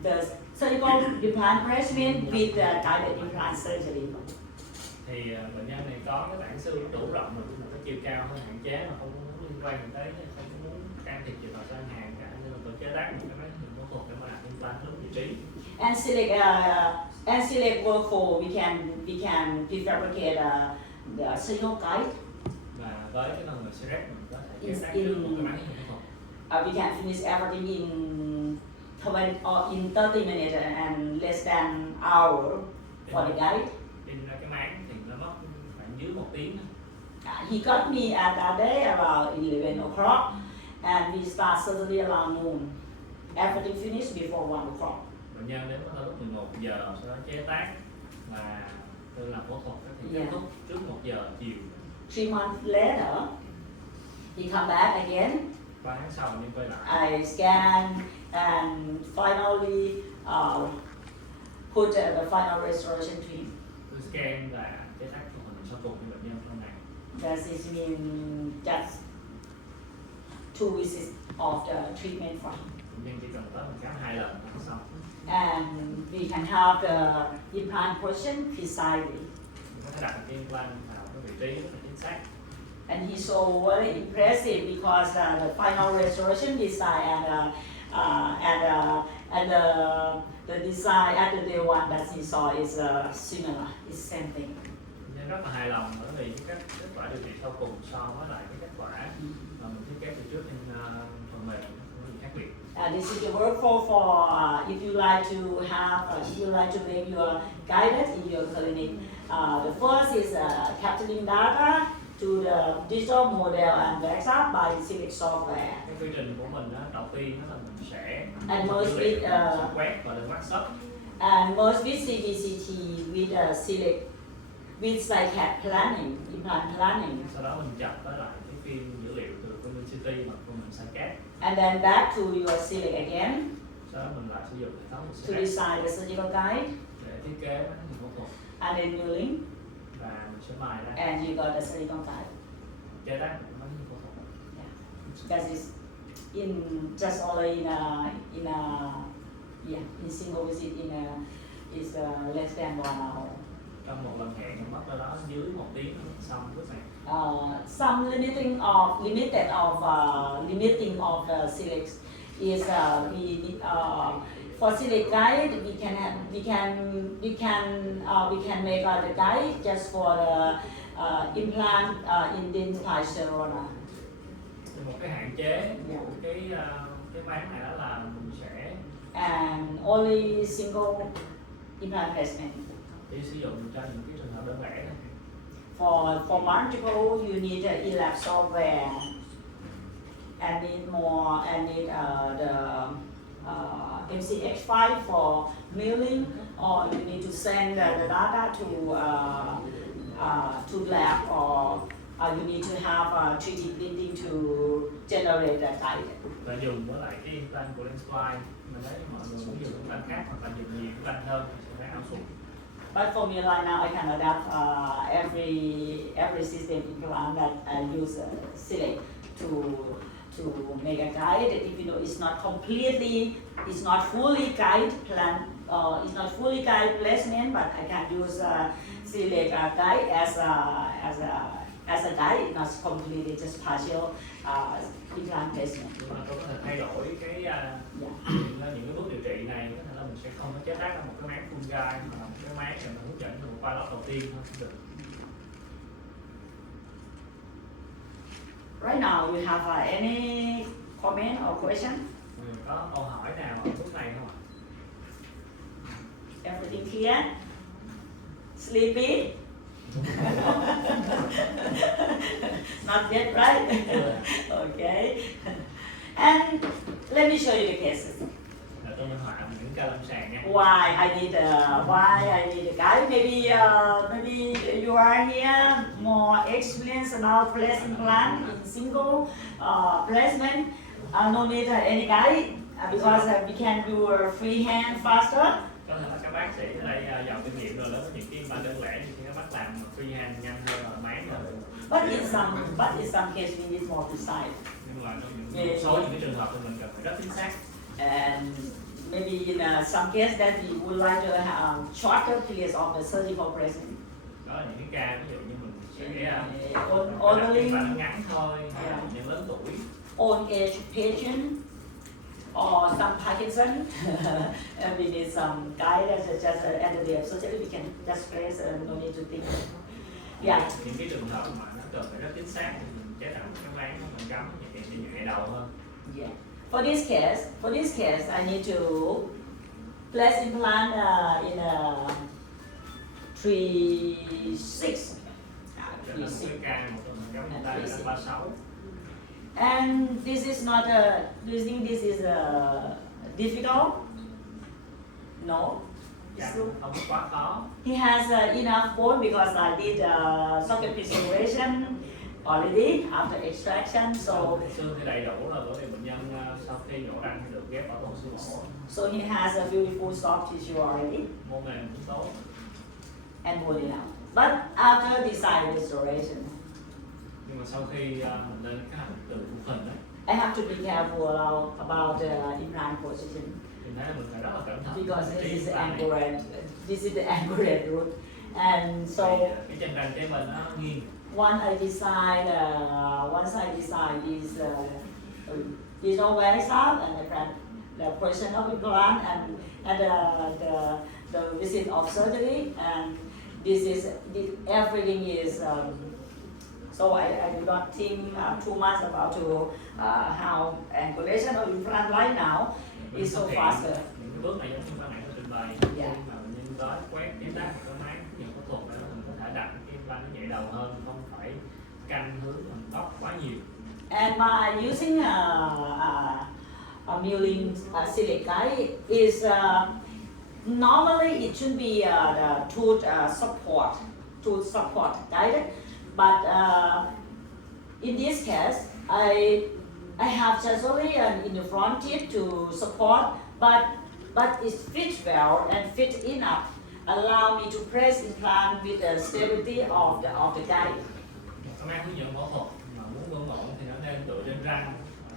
the surgical implant placement with the guided implant surgery. Thì bệnh nhân này có cái tảng xương đủ rộng rồi, nhưng mà cái chiều cao hơi hạn chế mà không có muốn liên quan tới, không có muốn can thiệp vào sang hàm cả, nên là tôi chế tác một cái máy hình phẫu thuật để mà đặt implant đúng vị trí. And select workflow, we can prefabricate the surgical guide. Và với cái phần mềm Select mình có thể chế tác In- được một cái máy hình phẫu thuật. We can finish everything in 20 or in 30 minutes and less than hour for the guide. In ra cái máng thì nó mất khoảng dưới 1 tiếng. He got me at that day around 11 o'clock, and we start surgery around noon. Everything finished before 1 o'clock. Bệnh nhân đến với tôi lúc 11 giờ, sau đó chế tác và tôi làm phẫu thuật thì kết Yeah. thúc trước 1 giờ chiều. 3 months later, he come back again. 3 tháng sau bệnh nhân quay lại. I scan and finally put the final restoration to him. Tôi scan và chế tác một hình sau cùng cho bệnh nhân trong này. That is mean just 2 visits of the treatment for him. Bệnh nhân chỉ cần tới mình khám 2 lần là xong. And we can have the implant position precisely. Mình có thể đặt cái implant vào cái vị trí rất là chính xác. And he's so very impressive because the final restoration design and the design at the day one that he saw is similar, is same thing. Bệnh nhân rất là hài lòng bởi vì cái kết quả điều trị sau cùng so với lại cái kết quả mà mình thiết kế từ trước trên phần mềm nó không có gì khác biệt. This is the workflow for if you like to have, if you like to make your guidance in your clinic. The first is capturing data to the digital model and backup by Select software. Cái quy trình của mình đó, đầu tiên đó là mình sẽ And most dữ liệu, with, mình sẽ quét và lên WhatsApp. And most with CBCT with Select with SciCat planning, implant planning. Sau đó mình chập tới lại cái phim dữ liệu từ Fusion City bằng phần mềm SciCat. And then back to your Select again Sau đó mình lại sử dụng hệ thống của to Select design the surgical guide để thiết kế cái hình phẫu thuật and then new link, và mình sẽ mài ra and you got the surgical guide. chế tác một cái hình phẫu thuật. That is in just only in single visit is less than 1 hour. Trong một lần hẹn mất đâu đó dưới 1 tiếng nó xong bước này. Some limiting of Select is for Select guide we can make the guide just for the implant in dentine corona. một cái hạn chế của cái bán này đó là mình sẽ and only single implant placement. chỉ sử dụng cho những cái trường hợp đơn lẻ thôi. For multiple, you need ELAB software and need more and need the MCX file for milling, or you need to send the data to lab, or you need to have 3D printing to generate the guide. Và dùng với lại cái implant của Dentsply, mình thấy mọi người muốn dùng implant khác hoặc là dùng nhiều implant hơn thì sẽ phải outsource. But for me right now, I can adapt every system implant that I use select to make a guide, even though it's not completely, it's not fully guide plan, it's not fully guide placement, but I can use select a guide as a guide, not completely just partial implant placement. Nhưng mà tôi có thể thay đổi cái những cái bước điều trị này, có thể là mình sẽ không có chế tác ra một cái máy full guide mà là một cái máy để mình hướng dẫn cho một vài lớp đầu tiên thôi cũng được. Right now, you have any comment or question? Có câu hỏi nào ở bước này không ạ? Everything clear? Sleepy? Not yet, right? Okay. And let me show you the cases. Tôi minh họa những ca lâm sàng nha. Why I need a guide? Maybe you are here more experienced about place implant in single placement. No need any guide because we can do a freehand faster. Có thể là các bác sĩ ở đây giàu kinh nghiệm rồi, lớn những cái implant đơn lẻ thì các bác làm freehand nhanh hơn là máy rồi. But in some case we need more precise. Nhưng mà trong một số những cái trường hợp thì mình cần phải rất chính xác. And maybe in some case that we would like to have shorter periods of the surgical placement. Đó là những cái ca ví dụ như mình sẽ Only ngắn thôi, hay là những lớn tuổi. old age patient or some Parkinson, and we need some guidance just at the day of surgery. We can just place and no need to think. Yeah. Những cái trường hợp mà nó cần phải rất chính xác thì mình chế tạo một cái ván mình cắm nhẹ đầu hơn. Yeah. For this case, I need to place implant in a 3/6. Cho nên cái ca một tuần mình cắm người ta là 36. And this is not do you think this is difficult? No. Dạ, không quá khó. He has enough bone because I did socket preservation already after extraction. So Xương thì đầy đủ rồi, bởi vì bệnh nhân sau khi nhổ răng thì được ghép bảo tồn xương ổ. so he has a beautiful soft tissue already Mô mềm cũng tốt. and bone enough. But after design restoration, Nhưng mà sau khi mình lên cái hành từ khung hình đấy, I have to be careful about the implant position mình thấy là mình phải rất là cẩn thận. because Cái this is the implant này. anchored. This is the anchored root, and so Cái chân răng kế bên nó nghiêng. once I design these are very sharp and the position of implant and the visit of surgery, and everything is so I do not think too much about how angulation of implant right now is so faster. Những cái bước này giống như ban nãy tôi trình bày. Yeah. Khi mà bệnh nhân gói quét chế tác cái máy nhiều phẫu thuật để mình có thể đặt cái implant nó nhẹ đầu hơn, không phải canh hướng mình góc quá nhiều. And by using a milling select guide is normally it should be the tooth support guide, but in this case I have just only an in the front teeth to support, but it fits well and fit enough, allow me to press implant with the stability of the guide. Các bác hướng dẫn phẫu thuật mà muốn vững ổn thì nó nên dựa trên răng.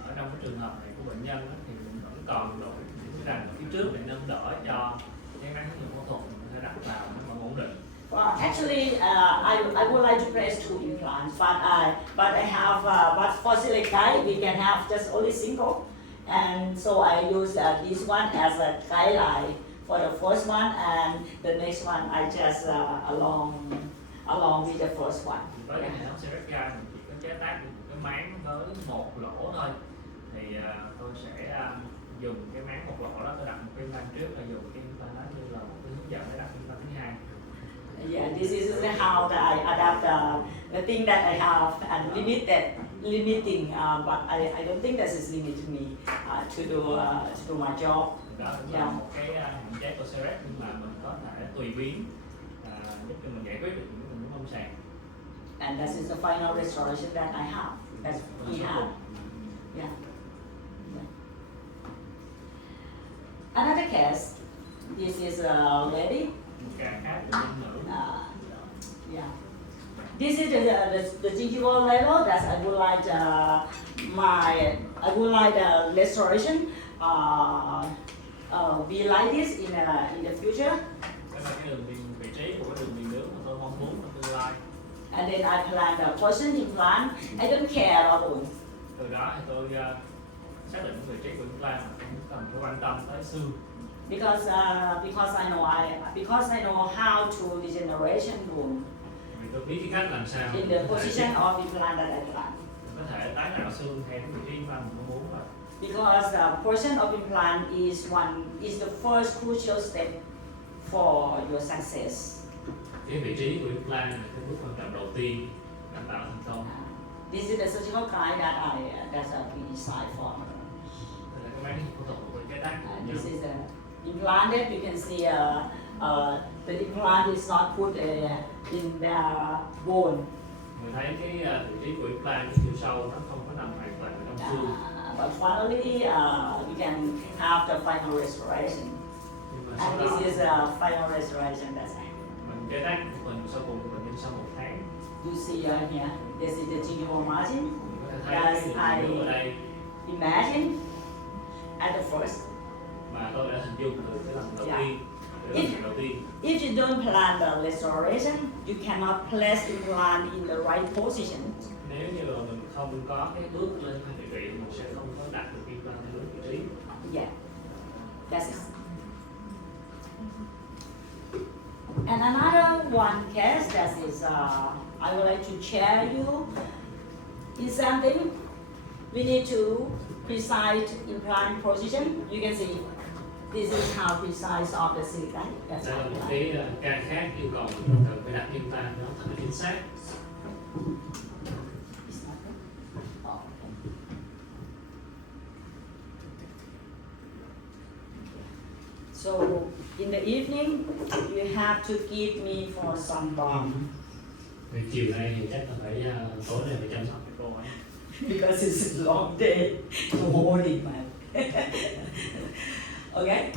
Ở trong cái trường hợp này của bệnh nhân thì mình vẫn còn đổi những cái răng ở phía trước để nâng đỡ cho cái bác hướng dẫn phẫu thuật mình có thể đặt vào nó vẫn ổn định. Actually, I would like to place 2 implants, but I have but for select guide we can have just only single, and so I use this one as a guideline for the first one, and the next one I just along with the first one. Với cái hệ thống Select Guide mình chỉ có chế tác được một cái cái máng với một lỗ thôi, thì tôi sẽ dùng cái máng một lỗ đó, tôi đặt một cái implant trước và dùng cái implant đó như là một cái hướng dẫn để đặt implant thứ hai. Yeah, this is how that I adapt the thing that I have and limiting, but I don't think that is limiting me to do my job. Đó là một cái hạn chế của CRS, nhưng mà mình có thể tùy biến giúp cho mình giải quyết được những tình huống lâm sàng. And that is the final restoration that I have. That we have. Yeah. Another case. This is a lady. Một ca khác của nhân nữ. Yeah. This is the gingival level that I would like restoration be like this in the future. Đây là cái vị trí của cái đường viền nướng mà tôi mong muốn trong tương lai. And then I plan the portion implant. I don't care at all. Từ đó thì tôi xác định vị trí của implant mà không cần phải quan tâm tới xương. Because I know how to regeneration room Vì tôi biết cái cách làm sao in the position of implant that I plan. có thể tái tạo xương theo cái vị trí implant mình mong muốn rồi. Because portion of implant is the first crucial step for your success. Cái vị trí của implant là cái bước quan trọng đầu tiên đảm bảo thành công. This is the surgical guide that we decide for. Đây là cái máy phẫu thuật của cái đắt. This is the implanted. You can see the implant is not put in the bone. Mình thấy cái vị trí của implant, cái chiều sâu nó không có nằm hoàn toàn trong xương. But finally, you can have the final restoration. Nhưng mà sau And đó this is a final restoration. That's it. mình cái đắt của mình sau cùng của bệnh nhân sau 1 tháng. You see here, this is the gingival margin. Mình có thể thấy cái đường viền ở đây Imagine at the first. mà tôi đã hình dung từ cái lần đầu Yeah. tiên. Cái lần đầu tiên. If you don't plan the restoration, you cannot place implant in the right position. Nếu như mà mình không có cái bước lên hai vị trí, mình sẽ không có đặt được implant theo đúng vị trí. Yeah, that's it. And another one case that is, I would like to share you is something we need to precise implant position. You can see this is how precise of the silicone. That's Đây là how một we like. cái ca khác yêu cầu mình cần phải đặt implant nó thật là chính xác. It's not good. Oh, okay. So in the evening, you have to give me for some balm Vì chiều nay thì chắc là phải tối nay phải chăm sóc cái cô ấy. because it's a long day to hold it, man. Okay.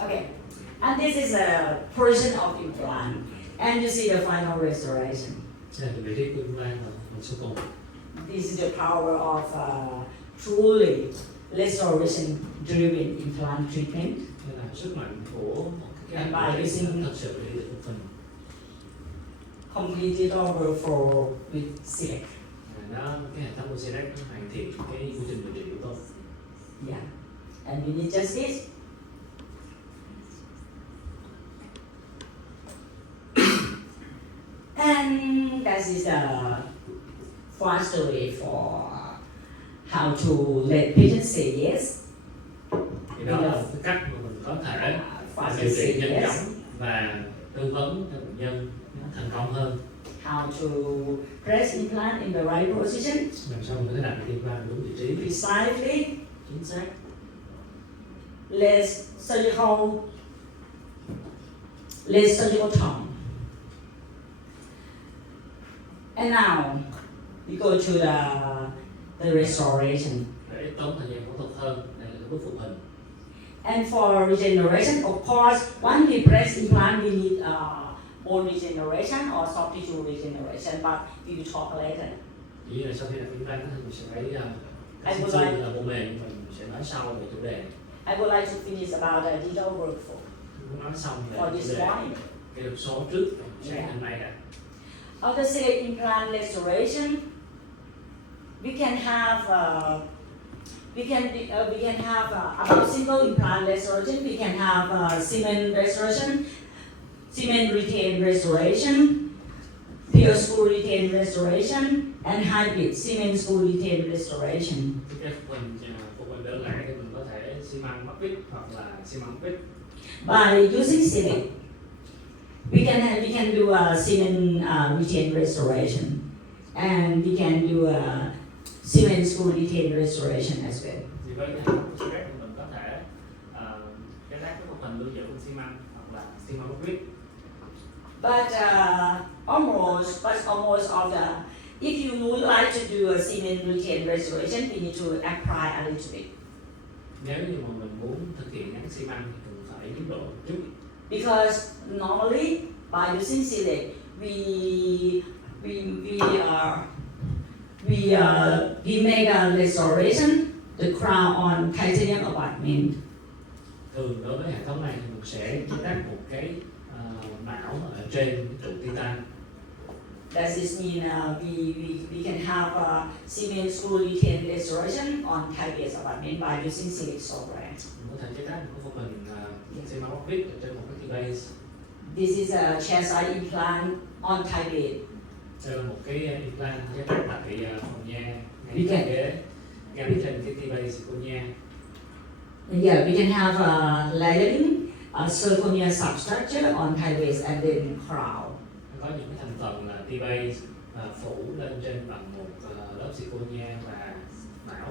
Okay, and this is a portion of implant, and you see the final restoration. Đây là vị trí của implant và phần sau cùng. This is the power of truly restoration-driven implant treatment. Đây là sức mạnh của một cái And by ca using- thật sự để đi được mình. Completed over for with silic. Nó cái hệ thống của CRS nó hoàn thiện cái quy trình điều trị của tôi. Yeah, and we need just this. And that is a fast story for how to let patients say yes. Thì đó là một cái cách mà mình có thể Fast điều to say trị nhanh yes. chóng và tư vấn cho bệnh nhân nó thành công hơn. How to press implant in the right position Làm sao mình có thể đặt được implant đúng vị trí precisely, chính xác. less surgical time. And now we go to the restoration. Để ít tốn thời gian phẫu thuật hơn. Đây là cái bước phục hình. And for regeneration, of course, once we press implant, we need bone regeneration or soft tissue regeneration, but we will talk later. Chỉ là sau khi đặt implant thì mình sẽ phải Anh xương vừa nói- là bộ mềm, nhưng mình sẽ nói sau về chủ đề. I would like to finish about the digital workflow Muốn nói xong về for chủ this đề morning. cái đột số trước sáng Yeah. hôm nay đã. After silic implant restoration, we can have about single implant restoration. We can have cement restoration, cement retain restoration, pure screw retain restoration, and hybrid cement screw retain restoration. Cái phụ huynh đơn lẻ thì mình có thể xi măng mắc vít hoặc là xi măng vít. By using silicate, we can do a cement retain restoration, and we can do a cement screw retain restoration as well. Vì với cái xi rác thì mình có thể cái rác cái phụ huynh lưu giữ bằng xi măng hoặc là xi măng mắc vít. But almost of the, if you would like to do a cement retain restoration, we need to apply a little bit. Nếu như mà mình muốn thực hiện gắn xi măng thì cần phải biến độ một chút. Because normally by using silicate, we make a restoration the crown on titanium abutment. Thường đối với hệ thống này thì mình sẽ chế tác một cái mão ở trên cái trụ titan. Does this mean we can have a cement screw retain restoration on type base abutment by using silicate software? Mình có thể chế tác một cái phụ hình xi măng mắc vít ở trên một cái T-base. This is a chassis implant on type base. Đây là một cái implant chế tác tại phòng nha ngay Okay. trên ghế gắn trên cái T-base của nha. Yeah, we can have a layering, a zirconia substructure on type base and then crown. Có những cái thành phần là T-base phủ lên trên bằng một lớp zirconia và mão.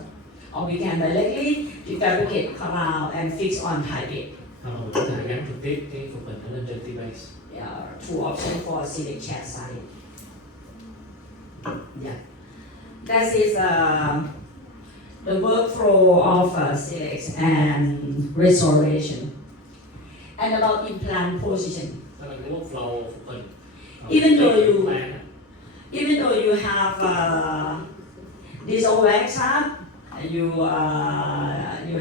Or we can directly fabricate crown and fix on type base. Hoặc là mình có thể gắn trực tiếp cái phụ hình nó lên trên T-base. Yeah, two options for silicate chassis. Yeah, that is the workflow of silicate and restoration. And about implant position. Đó là cái workflow phụ hình. Even though you- implant á, Even though you have this old wax up, you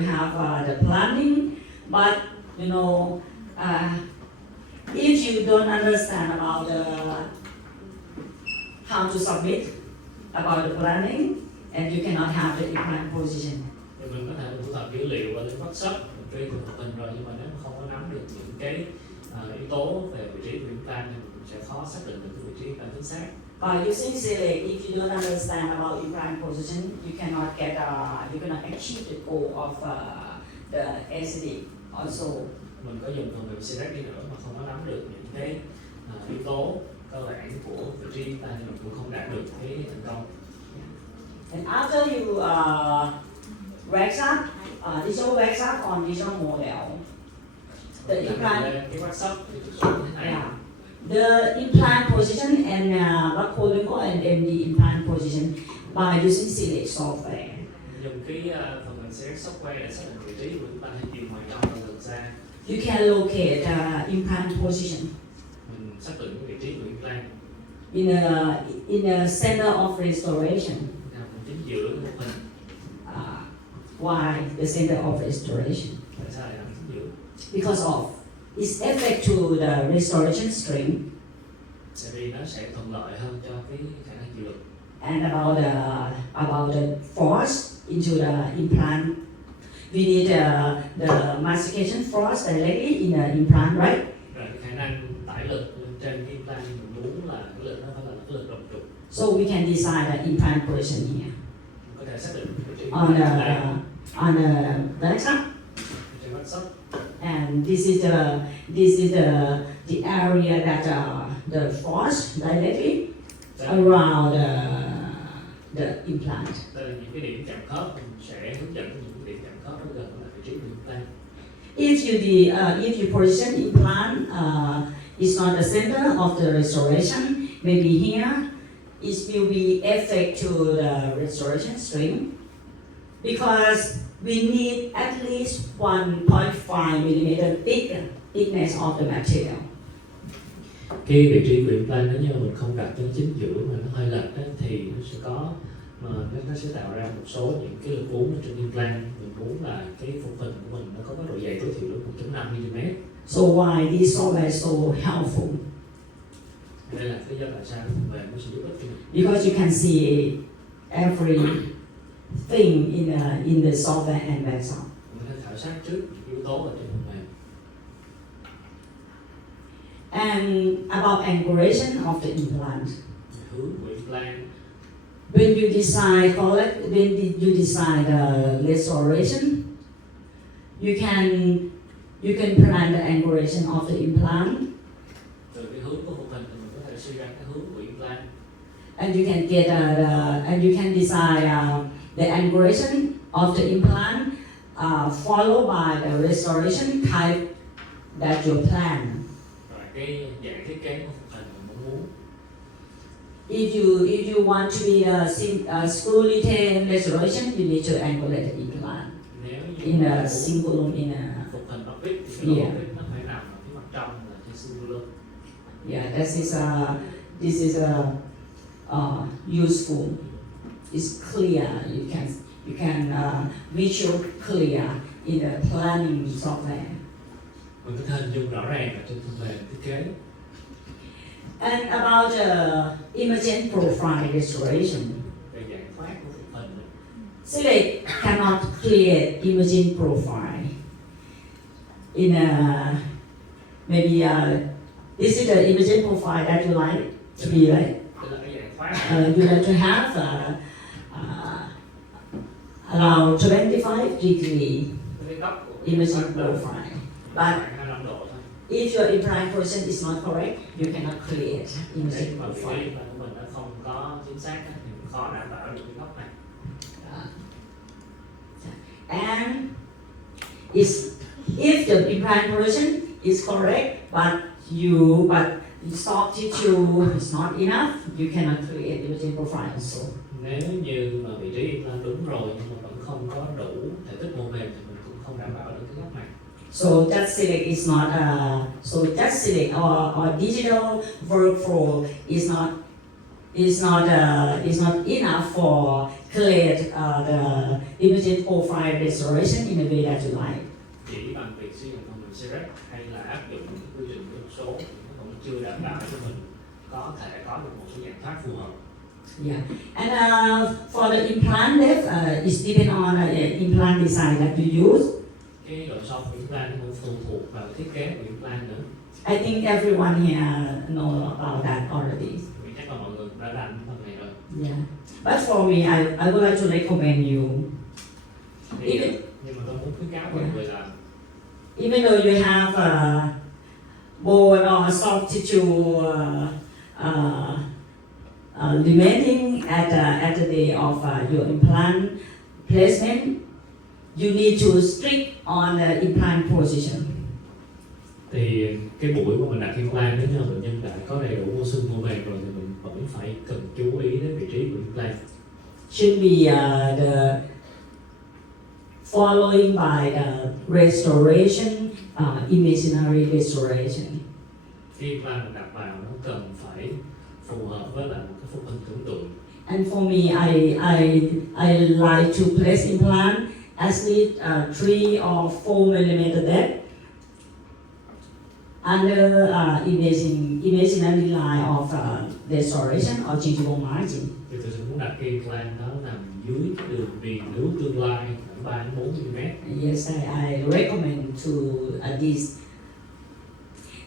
have the planning, but you know, if you don't understand about how to submit about the planning, and you cannot have the implant position. thì mình có thể thu thập dữ liệu và lên workshop mình truy từng phụ hình rồi, nhưng mà nếu mà không có nắm được những cái yếu tố về vị trí của implant thì mình sẽ khó xác định được cái vị trí implant chính xác. By using silicate, if you don't understand about implant position, you cannot achieve the goal of the aesthetic also. Mình có dùng phần mềm CREX đi nữa mà không có nắm được những cái yếu tố cơ bản của vị trí implant thì mình cũng không đạt được cái thành công. And after you wax up, digital wax up on digital model, the Mình implant, lên cái workshop thì thực sự như thế này. yeah, the implant position and Vacolingo and MD implant position by using silicate software. Dùng cái phần mềm CREX software để xác định vị trí của implant hay chiều ngoài trong và ngược ra. You can locate implant position Mình xác định cái vị trí của implant in a center of restoration. nằm chính giữa cái phụ hình. Why the center of restoration? Tại sao lại nằm chính giữa? Because of its effect to the restoration string Tại vì nó sẽ thuận lợi hơn cho cái khả năng chịu lực. and about the force into the implant. We need the mastication force directly in the implant, right? Rồi cái khả năng tải lực lên trên cái implant mình muốn là cái lực nó phải là cái lực đồng trục. So we can design the implant position here Mình có thể xác định vị trí on the implant left side. trên workshop. And this is the area that the force directly around the implant. Đây là những cái điểm chạm khớp, mình sẽ hướng dẫn những cái điểm chạm khớp nó gần với vị trí của implant. If you position implant is not the center of the restoration, maybe here it will be effect to the restoration string because we need at least 1.5 millimeter thickness of the material. Cái vị trí của implant nếu như mình không đặt trên chính giữa mà nó hơi lệch đó, thì nó sẽ có mà nó sẽ tạo ra một số những cái lực uốn ở trên implant. Mình muốn là cái phụ hình của mình nó có cái độ dày tối thiểu là 1.5 mm. So why this software is so helpful? Đây là lý do tại sao phần mềm nó sẽ giúp ích cho mình. Because you can see everything in the software and website. Mình có thể khảo sát trước những yếu tố ở trên phần mềm. And about angulation of the implant. hướng của implant. When you decide the restoration, you can plan the angulation of the implant, Từ cái hướng của phục hình thì mình có thể suy ra cái hướng của implant. and you can get and you can decide the angulation of the implant, followed by the restoration type that you plan. Rồi cái dạng thiết kế của phục hình mình mong muốn. If you want to be a screw retail restoration, you need to angulate the implant Nếu như in a muốn cingulum in a. phục hình bắp vít thì cái Yeah. bắp vít nó phải nằm ở phía mặt trong là cái cingulum. Yeah, this is useful. It's clear. You can visual clear in the planning software. Mình có thể hình dung rõ ràng ở trên phần mềm thiết kế. And about imaging profile restoration, Về dạng phát của phục hình. Silic cannot create imaging profile in a maybe this is the imaging profile that you like to be like. Tức là cái dạng phát You like to have around 25 degree cái góc của imaging phát đơn profile. But khoảng 25 độ thôi. if your implant position is not correct, you cannot create Nếu imaging mà vị trí profile. implant của mình nó không có chính xác á, thì mình khó đảm bảo được cái góc này. And if the implant position is correct, but soft tissue is not enough, you cannot create imaging profile also. Nếu như mà vị trí implant đúng rồi nhưng mà vẫn không có đủ thể tích mô mềm thì mình cũng không đảm bảo được cái góc này. So that Silic is not that Silic or digital workflow is not enough for create the imaging profile restoration in a way that you like. Chỉ bằng việc sử dụng phần mềm Sirect hay là áp dụng cái quy trình kỹ thuật số thì nó cũng chưa đảm bảo cho mình có thể có được một số dạng thoát phù hợp. Yeah, and for the implant depth, it depends on the implant design that you use. Cái độ sâu của implant nó cũng phụ thuộc vào thiết kế của implant nữa. I think everyone here know about that already. Vì chắc là mọi người cũng đã rành phần này rồi. Yeah, but for me, I would like to recommend you. Thì, Even- nhưng mà tôi muốn khuyến cáo mọi người là Even though you have bone or soft tissue remaining at the day of your implant placement, you need to strict on the implant position. thì cái buổi của mình đặt implant nếu như bệnh nhân đã có đầy đủ mô xương mô mềm rồi thì mình vẫn phải cần chú ý đến vị trí của implant. Should be the following by the restoration, imaginary restoration. Khi implant mình đặt vào nó cần phải phù hợp với lại một cái phục hình tưởng tượng. And for me, I like to place implant at least 3 or 4 millimeter depth under imaginary line of restoration or gingival margin. Thì tôi sẽ muốn đặt cái implant đó nằm dưới cái đường viền nướu tương lai khoảng 3 đến 4 mm. Yes, I recommend to at least.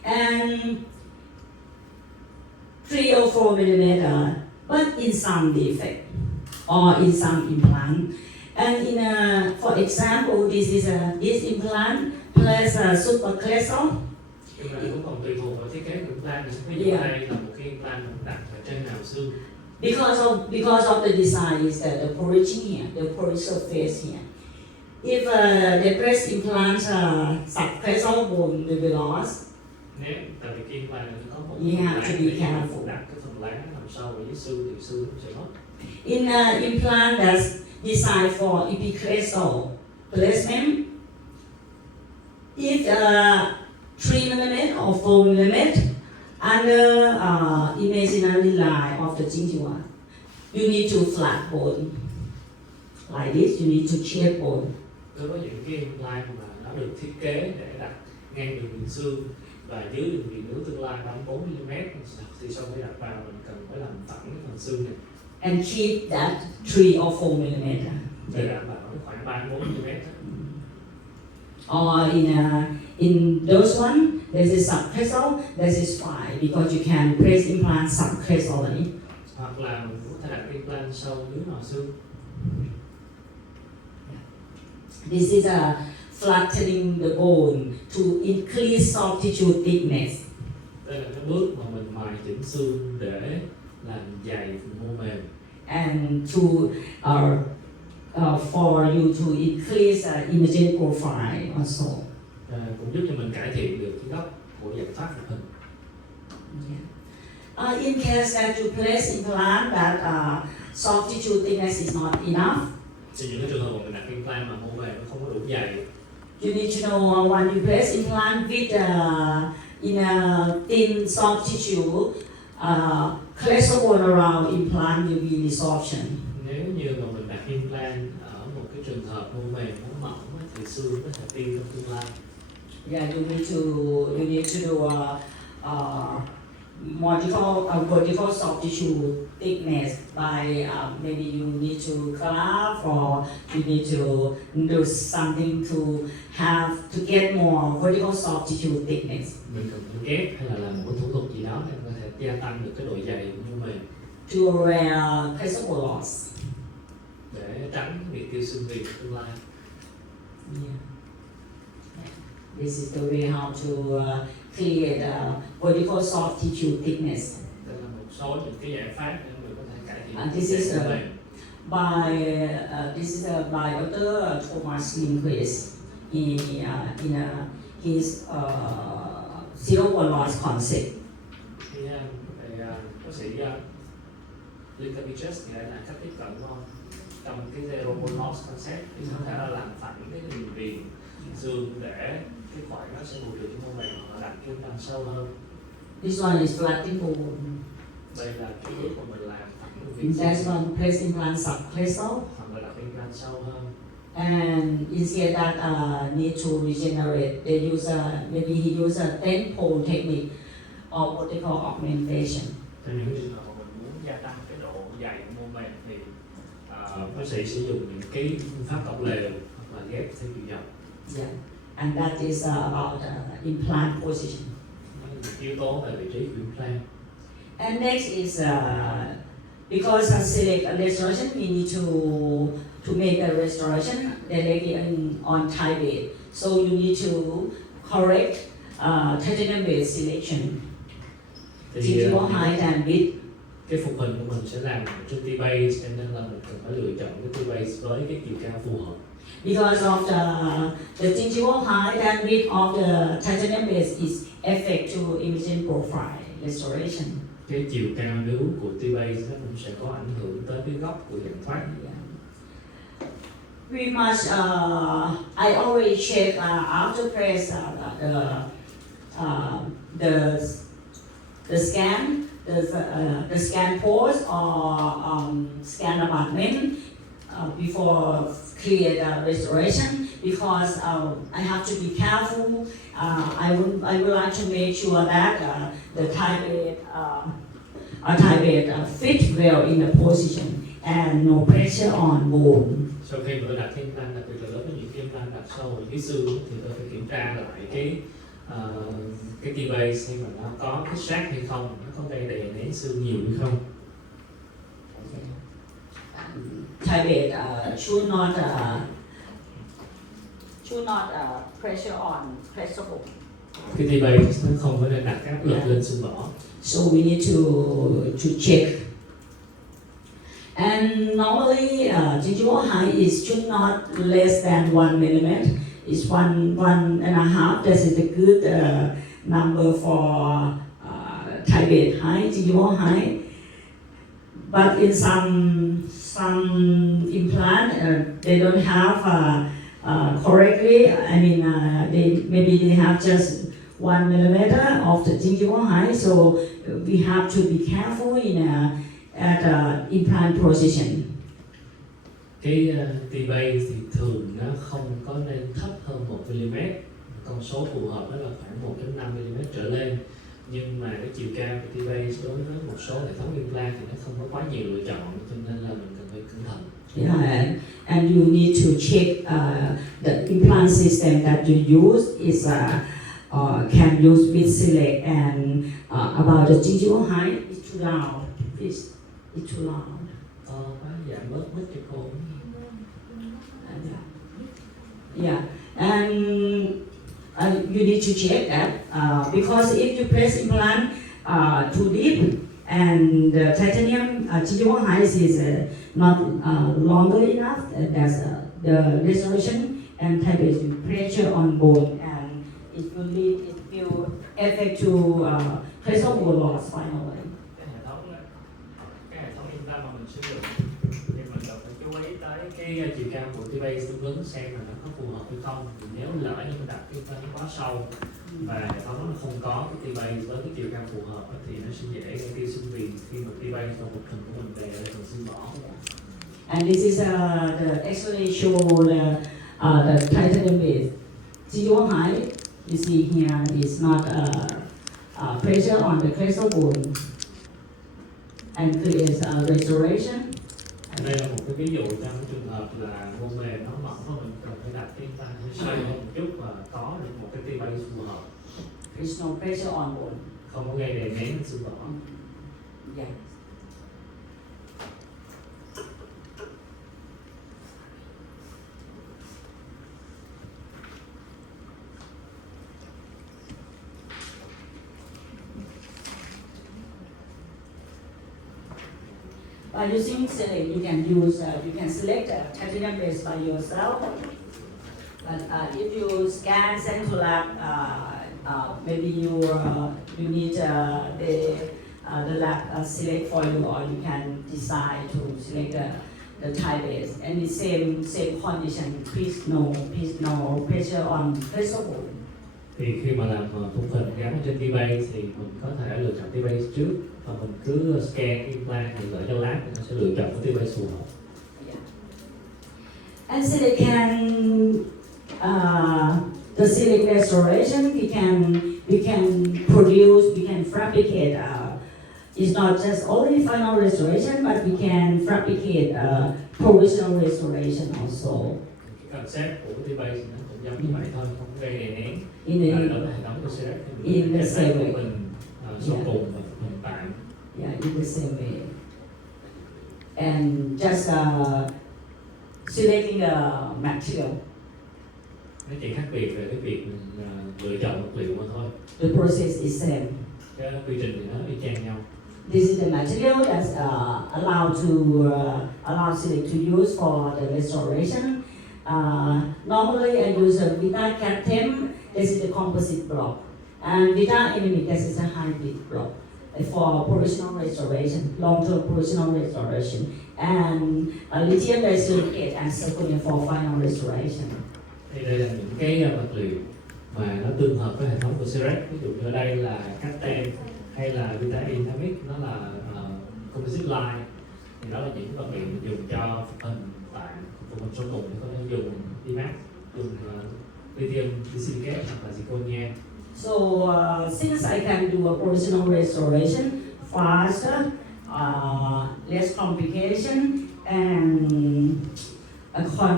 And 3 or 4 millimeter, but in some defect or in some implant. And for example, this implant plus a superclassal. Nhưng mà cũng còn tùy thuộc vào thiết kế của implant nữa. Ví dụ đây là một cái implant mình đặt ở trên nào xương. Because of the design is the porridging here, the porridge surface here. If the breast implant subclassal bone will be lost, Nếu tại vì cái implant nó có một You have láng to be để careful. đặt cái phần láng nằm sâu ở dưới xương thì xương cũng sẽ mất. in implant that's designed for epiclassal placement, if 3 mm or 4 mm under imaginary line of the gingiva, you need to flat bone. Like this, you need to shape bone. Đối với những cái implant mà nó được thiết kế để đặt ngang đường viền xương và dưới đường viền nướu tương lai 4 mm thì sau khi đặt vào mình cần phải làm phẳng cái phần xương này And keep that 3 or 4 mm. để đảm bảo cái khoảng 3 đến 4 mm. Or in those one, this is subcrestal, this is fine because you can place implant subcrestally. Hoặc là mình cũng có thể đặt implant sâu dưới màu xương. This is flattening the bone to increase soft tissue thickness. Đây là cái bước mà mình mài chỉnh xương để làm dày phần mô mềm. And to for you to increase imaging profile also. Cũng giúp cho mình cải thiện được cái góc của dạng thoát phục hình. In case that you place implant that soft tissue thickness is not enough, Trong những cái trường hợp mà mình đặt implant mà mô mềm nó không có đủ dày, you need to know when you place implant with in a thin soft tissue, cholesterol around implant will be resorption. nếu như mà mình đặt implant ở một cái trường hợp mô mềm nó mỏng á, thì xương có thể tiêu trong tương lai. Yeah, you need to do vertical soft tissue thickness by maybe you need to clap or you need to do something to get more vertical soft tissue thickness. Mình cần phải ghép hay là làm một thủ thuật gì đó để có thể gia tăng được cái độ dày của mô mềm To avoid cholesterol loss. để tránh việc tiêu xương viền trong tương lai. Yeah. This is the way how to create vertical soft tissue thickness. Đây là một số những cái giải pháp để mình có thể cải thiện And this is mô mềm. by Dr. Thomas Lindquist in his zero bone loss concept. Thì bác sĩ Lindquist thì là cách tiếp cận của ông trong cái zero bone loss concept thì có thể là làm phẳng cái đường viền xương để cái khoảnh nó sẽ bù trừ cái mô mềm và đặt cái càng sâu hơn. This one is flattening bone. Đây là cái bước mà mình làm phẳng đường viền In xương that one, place implant subcrestal. hoặc là đặt implant sâu hơn. And instead that need to regenerate, they use maybe he use a 10-pole technique of vertical augmentation. Trong những trường hợp mà mình muốn gia tăng cái độ dày của mô mềm thì bác sĩ sử dụng những cái phương pháp cộng lều hoặc là ghép theo chiều dọc. Yeah, and that is about implant position. Đó là những yếu tố về vị trí của implant. And next is because select a restoration, we need to make a restoration directly on thigh bed. So you need to correct titanium bed selection. Gingival height and width. Cái phục hình của mình sẽ làm trên T-base, cho nên là mình cần phải lựa chọn cái T-base với cái chiều cao phù hợp. Because of the gingival height and width of the titanium base is affect to imaging profile restoration. Cái chiều cao nếu của T-base nó cũng sẽ có ảnh hưởng tới cái góc của dạng thoát. Yeah. We must. I already check after press the scan, the scan pose or scan abutment before create a restoration because I have to be careful. I would like to make sure that the thigh bed fit well in the position and no pressure on bone. Sau khi mà tôi đặt implant, đặc biệt là đối với những implant đặt sâu ở dưới xương thì tôi phải kiểm tra lại cái T-base xem mà nó có cái sát hay không, nó có gây đè nén xương nhiều hay không. Thigh bed should not pressure on flexible. Cái T-base nó không có nên đặt áp lực lên xương vỏ. So we need to check. And normally, gingival height should not less than 1 millimeter. It's 1.5. This is a good number for thigh bed height, gingival height. But in some implant, they don't have correctly. I mean, they have just 1 millimeter of the gingival height. So we have to be careful at implant position. Cái T-base thì thường nó không có nên thấp hơn 1 mm. Con số phù hợp đó là khoảng 1.5 mm trở lên. Nhưng mà cái chiều cao của T-base đối với một số hệ thống implant thì nó không có quá nhiều lựa chọn, cho nên là mình cần phải cẩn thận. Yeah, and you need to check the implant system that you use is can use with select and about the Jinjiang height, it's too loud. It's too loud. Giảm bớt mic cho cô. Yeah, and you need to check that because if you press implant too deep and the titanium Jinjiang height is not longer enough, that's the restoration and type is pressure on bone and it will affect to crescent bone loss finally. Cái hệ thống implant mà mình sử dụng thì mình cần phải chú ý tới cái chiều cao của T-base tương ứng xem là nó có phù hợp hay không. Thì nếu lỡ như mình đặt cái implant nó quá sâu và hệ thống nó không có cái T-base với cái chiều cao phù hợp thì nó sẽ dễ gây tiêu sinh viền khi mà T-base trong một hình của mình về để cần xin bỏ. And this is the X-ray show the titanium base. Jinjiang height you see here is not pressure on the crescent bone and creates a restoration. Đây là một cái ví dụ trong cái trường hợp là môn mềm nó mỏng và mình cần phải đặt cái implant hơi sâu hơn một chút và có được một cái T-base phù hợp. There's no pressure on bone. Không có gây đè nén xương bỏ. Yeah. By using select, you can select a titanium base by yourself. But if you scan central lab, maybe you need the lab select for you, or you can decide to select the type base. And the same condition. Please no pressure on crescent bone. Thì khi mà làm khung hình gắn trên T-base thì mình có thể lựa chọn T-base trước và mình cứ scan implant thì gửi cho lab thì nó sẽ lựa chọn cái T-base phù hợp. Yeah. And select can the select restoration we can produce, we can fabricate. It's not just only final restoration, but we can fabricate provisional restoration also. Cái concept của T-base nó cũng giống như vậy thôi, không gây đè nén. In the hệ thống của CREX thì in the same way. mình số cùng và hình tạm. Yeah, in the same way. And just selecting the material. Nó chỉ khác biệt về cái việc mình lựa chọn vật liệu mà thôi. The process is same. Cái quy trình thì nó y chang nhau. This is the material that's allowed Select to use for the restoration. Normally I use a Vita Captem. This is the composite block, and Vita Inimic. This is a hybrid block for provisional restoration, long-term provisional restoration, and lithium silicate and zirconia for final restoration. Thì đây là những cái vật liệu mà nó tương hợp với hệ thống của CREX. Ví dụ như ở đây là Captem hay là Vita Inimic, nó là composite line. Thì đó là những vật liệu mình dùng cho phục hình tại phục hình số cùng thì có thể dùng IMAX, dùng lithium silicate hoặc là zirconia. So since I can do a provisional restoration faster, less complication, and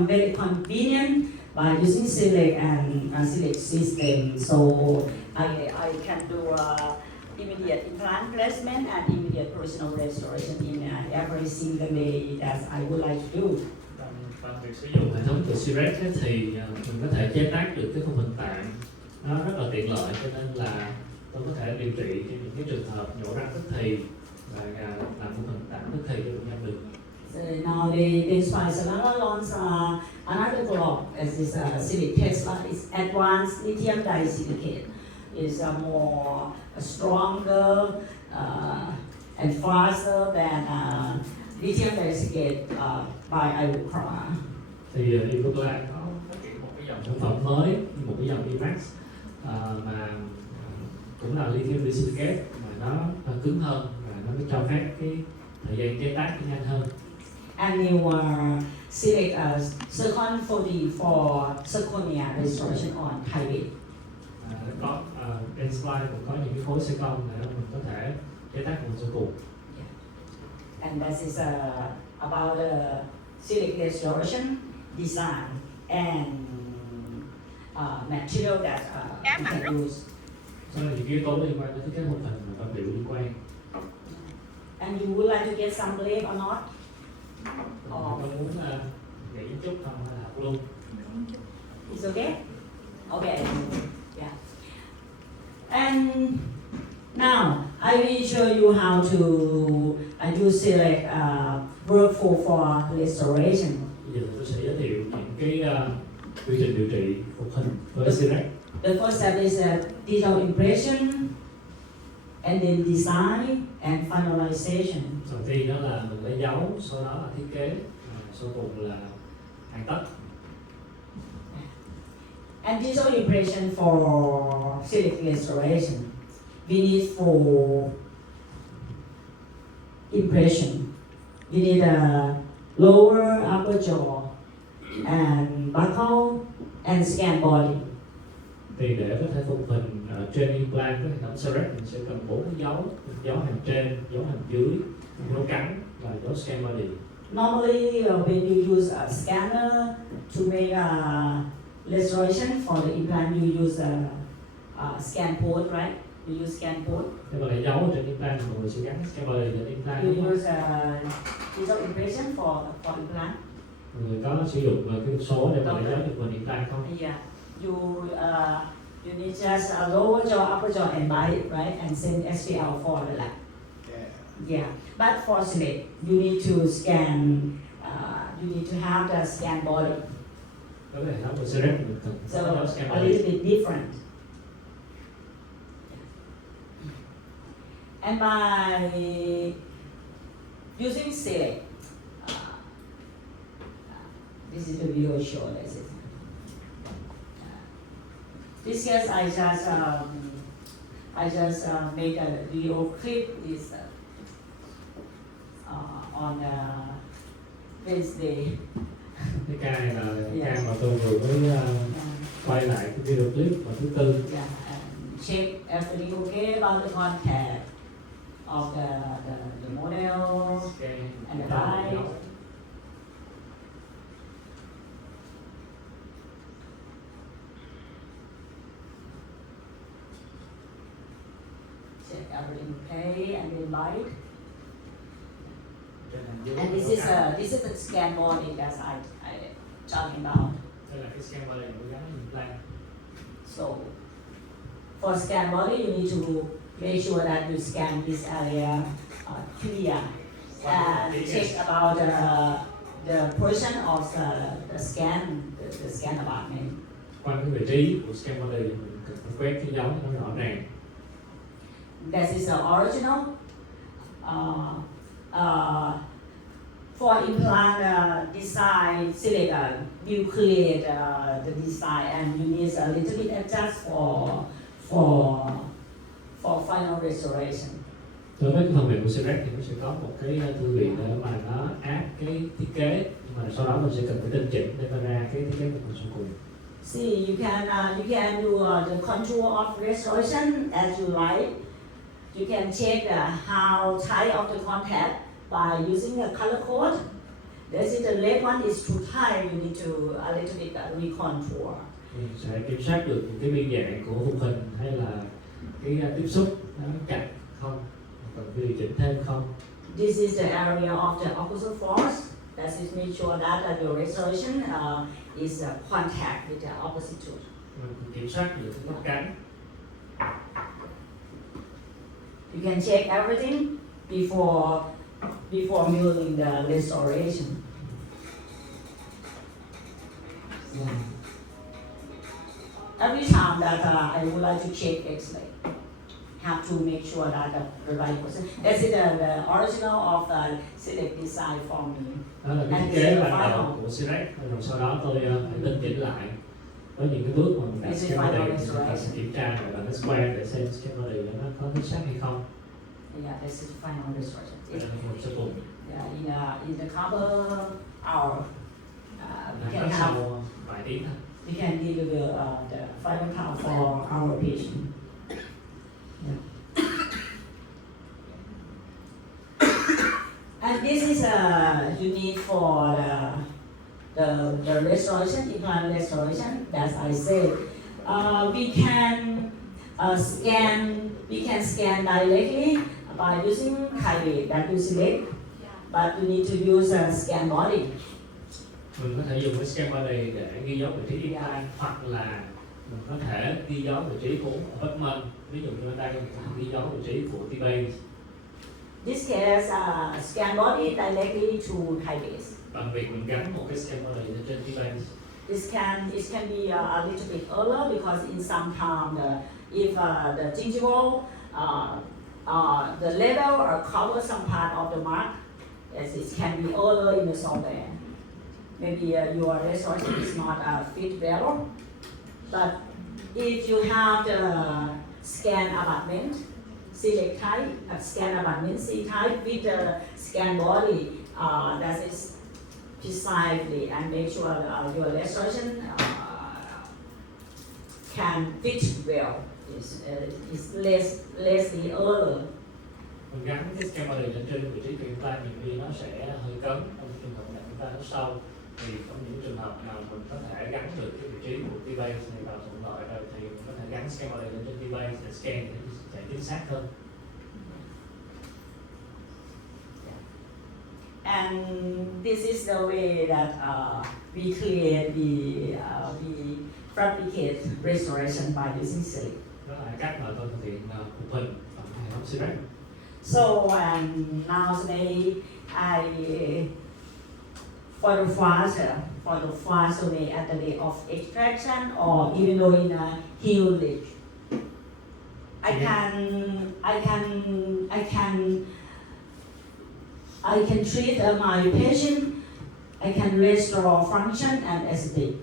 very convenient by using Select and Select system, so I can do immediate implant placement and immediate provisional restoration in every single way that I would like to do. Bằng việc sử dụng hệ thống của CREX thì mình có thể chế tác được cái khung hình tạm, nó rất là tiện lợi, cho nên là tôi có thể điều trị cho những cái trường hợp nhổ răng tức thì và làm khung hình tạm tức thì cho bệnh nhân được. So now they spice another block as this Select Tesla is advanced lithium disilicate. Is more stronger and faster than lithium disilicate by Ibucra. Thì Ibucra có phát triển một cái dòng sản phẩm mới, một cái dòng IMAX mà cũng là lithium disilicate mà nó cứng hơn và nó mới cho phép cái thời gian chế tác nhanh hơn. And you select zircon 40 for zirconia restoration on Thai. Có Enslide cũng có những cái khối silicon để mình có thể chế tác một số cùng. And this is about the Select restoration design and material that you can use. Đó là những yếu tố liên quan đến thiết kế mô hình và vật liệu liên quan. And you would like to get some blade or not? Mình có muốn nghĩ chút không hay là học luôn? It's okay? Okay. Yeah. And now I will show you how to use select workflow for restoration. Bây giờ tôi sẽ giới thiệu những cái quy trình điều trị phục hình với Select. The first step is digital impression, and then design and finalization. Đầu tiên đó là mình lấy dấu, sau đó là thiết kế, sau cùng là hoàn tất. And digital impression for select restoration, we need for impression. We need a lower upper jaw and buccal and scan body. Thì để có thể phục hình trên implant với hệ thống Select, mình sẽ cần 4 dấu hàm trên, dấu hàm dưới, dấu cắn và dấu scan body. Normally, when you use a scanner to make a restoration for the implant, you use a scan port, right? You use scan port. Nếu mà lấy dấu ở trên implant, mọi người sẽ gắn scan body trên implant. You use digital impression for implant. Mọi người có sử dụng cái số để mà lấy dấu được implant không? Yeah. You need just a lower jaw, upper jaw, and bite, right? And send SPL for the lab. Yeah. But for select, you need to scan. You need to have the scan body. Đối với hệ thống của Select mình cần So có dấu scan a body. little bit different. And by using select, this is the video show. That's it. This case, I just make a video clip is on Wednesday. Cái ca này là ca mà tôi vừa mới quay lại cái video clip vào thứ Tư. Yeah, and check everything okay about the contact of the model and the bite. Check everything okay and then bite. And this is the scan body that I talking about. Đây là cái scan body của gắn implant. So for scan body, you need to make sure that you scan this area clear and check about the portion of the scan apartment. Qua cái vị trí của scan body mình cần phải quét cái dấu nó rõ ràng. This is the original. For implant design, select you create the design, and you need a little bit adjust for final restoration. Đối với cái phần mềm của Select thì nó sẽ có một cái thư viện để mà nó áp cái thiết kế, nhưng mà sau đó mình sẽ cần phải tinh chỉnh để mà ra cái thiết kế của mình sau cùng. See, you can do the contour of restoration as you like. You can check how tight of the contact by using a color code. This is the left one is too tight. You need to a little bit recontour. Mình sẽ kiểm soát được những cái biên dạng của phục hình hay là cái tiếp xúc nó chặt không, cần phải điều chỉnh thêm không. This is the area of the opposite force. That is make sure that your restoration is contact with the opposite tooth. Mình kiểm soát được cái góc cánh. You can check everything before doing the restoration. Yeah. Every time that I would like to check X-ray, have to make sure that the right person. That's the original of the select design for me. Đó là cái thiết kế ban đầu của Select, rồi sau đó tôi phải tinh chỉnh lại với những cái bước mà mình đặt scan body, chúng ta sẽ kiểm tra lại bằng cái square để xem scan body nó có chính xác hay không. Yeah, this is final restoration. Đây là một số cùng. Yeah, in the couple hour, we can Cắt have sau vài tiếng thôi. we can give you the final count for our patient. Yeah. And this is you need for the restoration, implant restoration, as I said, we can scan directly by using Kyrie that you select, but you need to use a scan body. Mình có thể dùng cái scan body để ghi dấu vị trí implant, hoặc là mình có thể ghi dấu vị trí của abutment. Ví dụ như ở đây mình có thể ghi dấu vị trí của T-base. This case, scan body directly to T-base. Bằng việc mình gắn một cái scan body lên trên T-base. It can be a little bit earlier because in some time, if the gingival, the level or cover some part of the mark, yes, it can be earlier in the software. Maybe your restoration is not a fit well, but if you have the scan abutment, select type, scan abutment, C type with the scan body, that is precisely, and make sure your restoration can fit well. It's less earlier. Mình gắn cái scan body lên trên vị trí của implant nhiều khi nó sẽ hơi cấn trong trường hợp này chúng ta nó sâu, thì trong những trường hợp nào mình có thể gắn được cái vị trí của T-base này vào thuận lợi rồi thì mình có thể gắn scan body lên trên T-base để scan để chạy chính xác hơn. And this is the way that we create, we fabricate restoration by using Silik. Đó là cách mà tôi thực hiện phục hình bằng hệ thống Silik. So now today, for the first way at the day of extraction or even though in a healing, I can treat my patient. I can restore function and aesthetic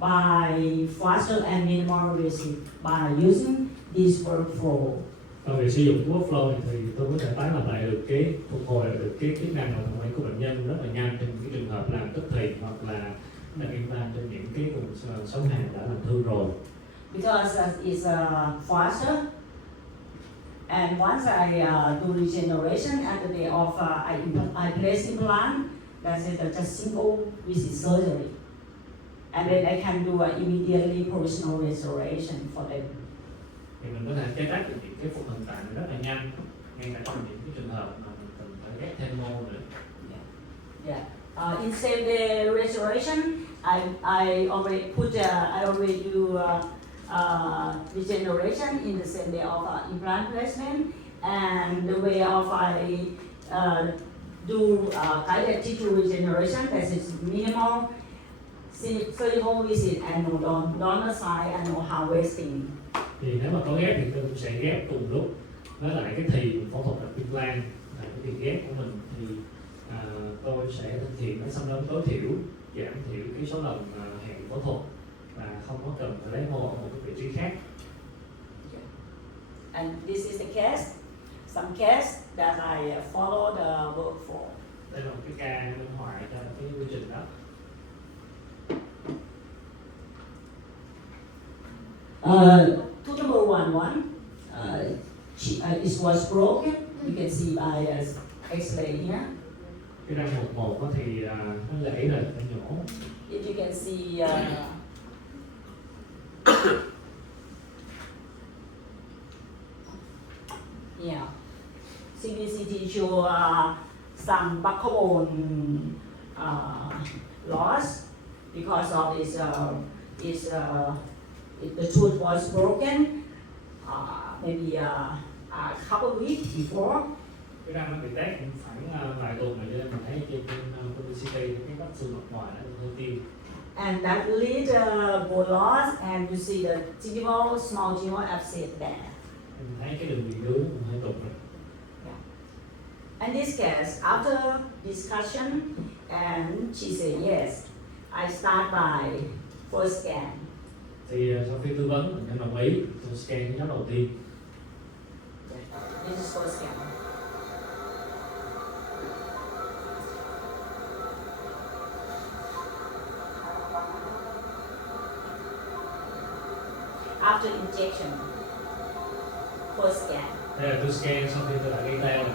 by faster and minimal risk by using this workflow. Và việc sử dụng workflow này thì tôi có thể tái lập lại được cái phục hồi lại được cái chức năng và thẩm mỹ của bệnh nhân rất là nhanh trong những trường hợp làm tức thì hoặc là đặt implant trên những cái vùng sống hàm đã làm thương rồi. Because it's faster, and once I do regeneration at the day of I place implant, that is just simple visit surgery, and then I can do immediately provisional restoration for them. Thì mình có thể chế tác được những cái phục hình tạng rất là nhanh, ngay cả trong những cái trường hợp mà mình cần phải ghép thêm mô nữa. Yeah. In same day restoration, I already do regeneration in the same day of implant placement, and the way of I do guided tissue regeneration, that is minimal surgical visit and no donor side and no harvesting. Thì nếu mà có ghép thì tôi cũng sẽ ghép cùng lúc với lại cái thì phẫu thuật đặt implant. Cái việc ghép của mình thì tôi sẽ thực hiện nó xâm lấn tối thiểu, giảm thiểu cái số lần hẹn phẫu thuật và không có cần phải lấy mô ở một cái vị trí khác. And this is the case, some case that I follow the workflow. Đây là một cái ca minh họa cho cái quy trình đó. Tooth number 11, it was broken. You can see by X-ray here. Cái răng 11 thì nó gãy rồi, nó nhổ. If you can see, yeah, CBCT show some buccal bone loss because of the tooth was broken maybe a couple weeks before. Cái răng nó bị tét cũng khoảng vài tuần rồi, cho nên mình thấy trên publicity cái vách xương mặt ngoài nó hơi tiêu. And that lead bone loss, and you see the gingival, small gingival abscess there. Mình thấy cái đường bị đuối mình hơi tụt rồi. In this case, after discussion, and she said yes, I start by first scan. Thì sau khi tư vấn mình đã đồng ý, tôi scan cái nhóm đầu tiên. This is first scan. After injection, first scan. Đây là tôi scan sau khi tôi đã gây teo rồi.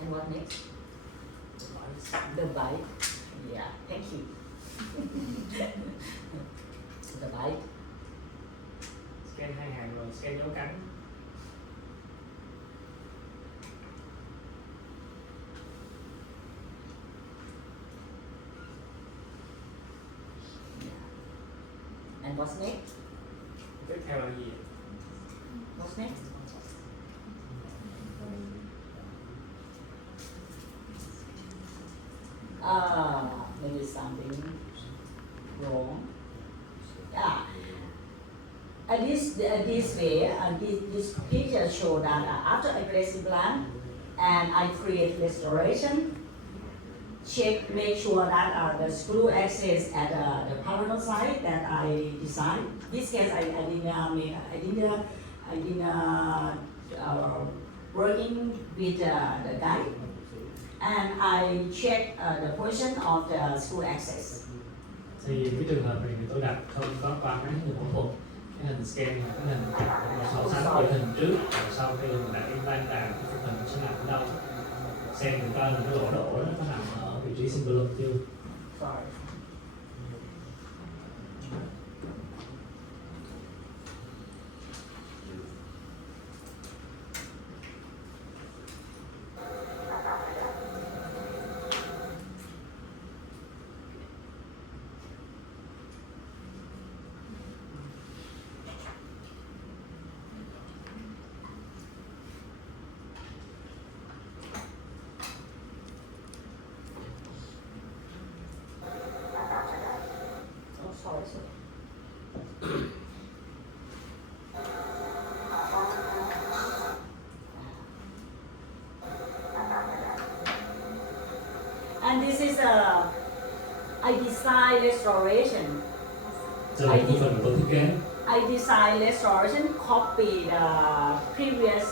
And what next? The bite. Yeah, thank you. The bite. Scan 2 hàng rồi scan dấu cắn. And what's next? Tiếp theo là gì? What's next? Maybe something wrong. Yeah. This way, this picture show that after I place implant and I create restoration, check, make sure that the screw access at the parallel side that I designed. This case I didn't working with the guide, and I check the position of the screw access. Thì cái trường hợp này thì tôi đặt không có qua cái hình phẫu thuật, cái hình scan là cái hình chặt so sánh với hình trước và sau khi mình đặt implant vào cái khung hình sẽ nằm ở đâu, xem thử coi là cái lỗ đổ đó có nằm ở vị trí symbolic chưa. Sorry. And this is I design restoration. Đây là cái phần tôi thiết kế. I design restoration copy the previous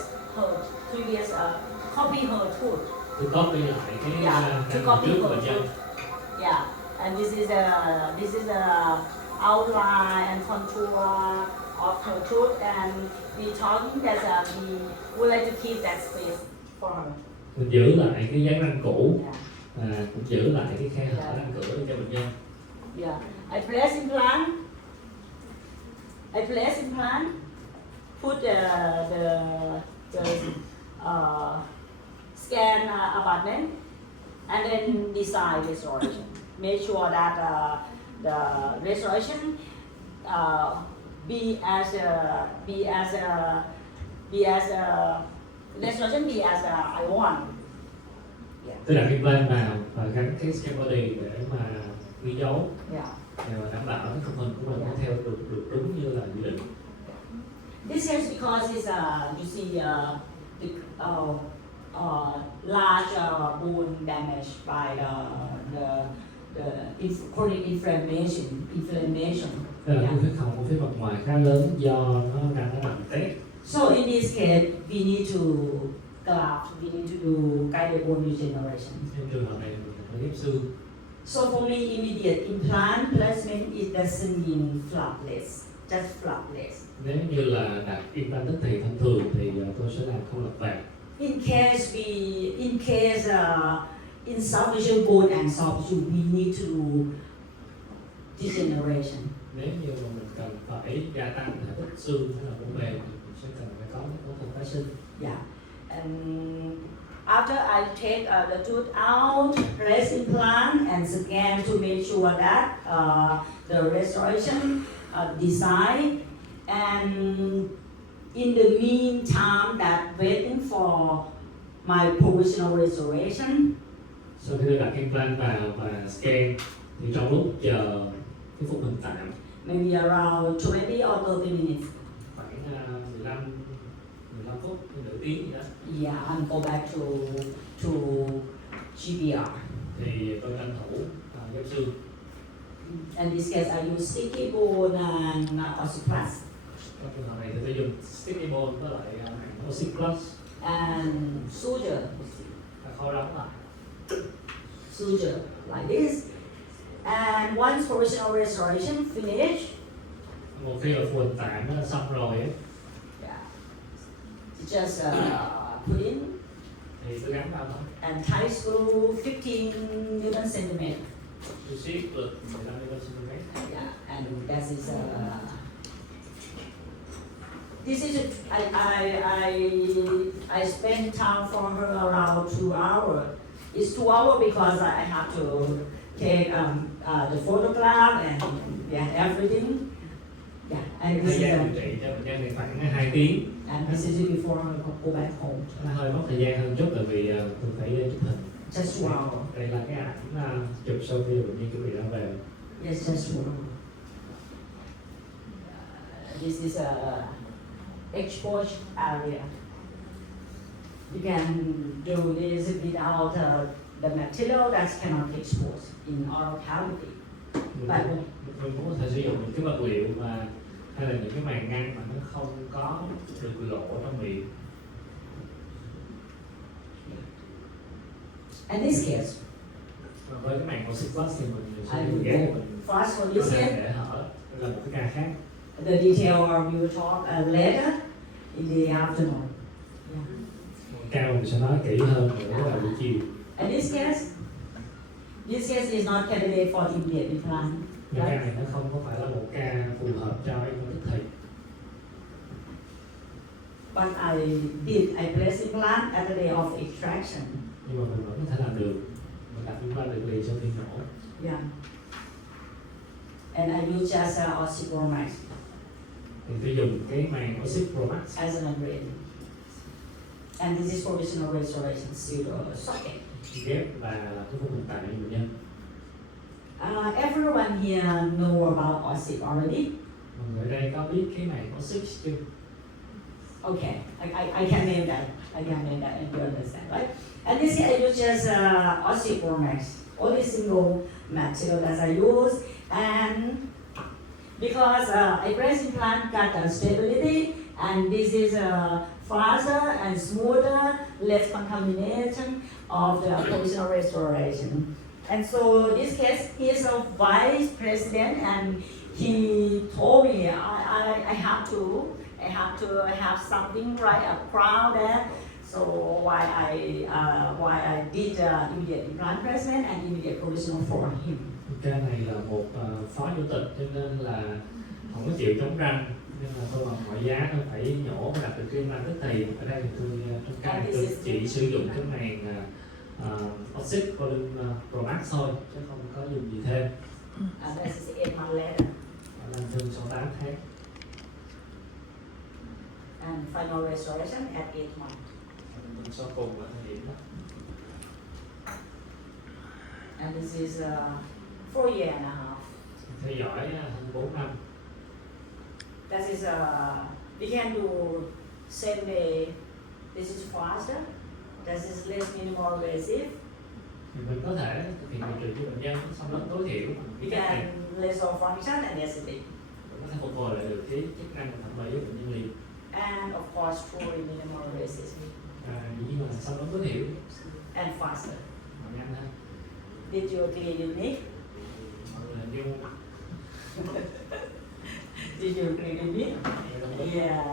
copy her tooth. Tôi copy lại cái Yeah, to hình copy trước của her bệnh nhân. tooth. Yeah, and this is a outline and contour of her tooth, and we talking that we would like to keep that space for her. Mình giữ lại cái dáng răng cũ, Yeah. cũng giữ lại cái khe hở răng cửa cho bệnh nhân. Yeah, I place implant. Put the scan apartment, and then design restoration. Make sure that the restoration I want. Yeah. Tôi đặt implant vào và gắn cái scan body để mà ghi dấu Yeah. để mà đảm bảo cái khung hình của mình nó theo được đúng như là dự định. This is because it's you see the large bone damage by the chronic inflammation. Đây là Yeah. cái vết hồng của phía mặt ngoài khá lớn do nó nằm tét. So in this case, we need to graft, we need to do guided bone regeneration. Trong trường hợp này mình phải ghép xương. So for me, immediate implant placement it doesn't mean flapless, just flapless. Nếu như là đặt implant tức thì thông thường thì tôi sẽ làm không lọc vàng. In case in soft tissue bone and soft tissue, we need to do degeneration. Nếu như mà mình cần phải gia tăng thể tích xương hay là bone mềm thì mình sẽ cần phải có cái phẫu thuật tái sinh. Yeah, and after I take the tooth out, place implant and scan to make sure that the restoration design, and in the meantime that waiting for my provisional restoration. Sau khi tôi đặt implant vào và scan thì trong lúc chờ cái phục hình tạm maybe around 20 or 30 minutes. khoảng 15 phút đến nửa tiếng gì đó. Yeah, and go back to GBR. Thì tôi tranh thủ ghép xương. In this case, I use sticky bone and ossiplus Trong trường hợp này thì tôi dùng sticky bone với lại màng Oxyplus and suture. và khâu đóng lại. Suture like this. And once provisional restoration finished, Một khi mà phù hình tạm nó xong rồi ấy, yeah, just put in thì tôi gắn vào thôi. and tight screw 15 Newton centimeter. Tôi siết lực 15 cm. Yeah, and that is this is I spent time for her around 2 hours. It's 2 hours because I have to take the photograph and everything. Yeah, and this Thời is gian điều trị cho bệnh nhân thì khoảng 2 tiếng. and this is before I go back home. Nó hơi mất thời gian hơn chút tại vì tôi phải chụp hình. Just 2 hours. Đây là cái ảnh chụp sau khi bệnh nhân chuẩn bị ra về. Yes, just 2 hours. This is a exposed area. You can do this without the material that cannot expose in oral cavity. Mình cũng có thể sử dụng những cái vật liệu mà hay là những cái màng ngăn mà nó không có được lộ trong miệng. In this case, Và với cái màng Oxyplus thì mình sử I dụng will ghép go của mình fast for có this thể case. để hở. Đây là một cái ca khác. The detail we will talk later in the afternoon. Yeah. Cao mình sẽ nói kỹ hơn nữa vào buổi chiều. In this case is not candidate for immediate implant. Nhưng ca này nó không có phải là một ca phù hợp cho implant tức thì. But I place implant at the day of extraction. Nhưng mà mình vẫn có thể làm được. Mình đặt implant được liền sau khi nổ. Yeah. And I use just ossiformax Thì tôi dùng cái màng Oxypromax as an ingredient. And this is provisional restoration pseudo socket. ghép và làm cái phẫu thuật tại bệnh nhân. Everyone here know about OSIP already. Mọi người ở đây có biết cái màng Oxy chưa? Okay, I can name that. I can name that and you understand, right? And this here I use just ossiformax, only single material that I use, and because I press implant got stability, and this is faster and smoother, less contamination of the provisional restoration. And so this case, he is a vice president, and he told me I have to have something right up crown there. So why I did immediate implant president and immediate provisional for him. Ca này là một phó chủ tịch cho nên là không có chịu chống răng, nên là tôi bằng mọi giá tôi phải nhổ và đặt được cái implant tức thì. Ở đây thì tôi trong ca này tôi chỉ sử dụng cái màng Oxy Promax thôi chứ không có dùng gì thêm. And this is 8 months later. Làm thêm 6-8 tháng. And final restoration at 8 months. Sau cùng là thời điểm đó. And this is 4 years and a half. Theo dõi hơn 4 năm. That is we can do same day. This is faster. This is less minimal invasive. Thì mình có thể thực hiện điều trị cho bệnh nhân xong lớp tối thiểu bằng We cái cách này. can less of function and aesthetic. Mình có thể phục hồi lại được cái chức năng thẩm mỹ của bệnh nhân liền. And of course, truly minimal invasive Dĩ nhiên là xong lớp tối thiểu and faster. mà nhanh hơn. Did you agree with me? Mọi người hình dung Did you agree with me? Yeah.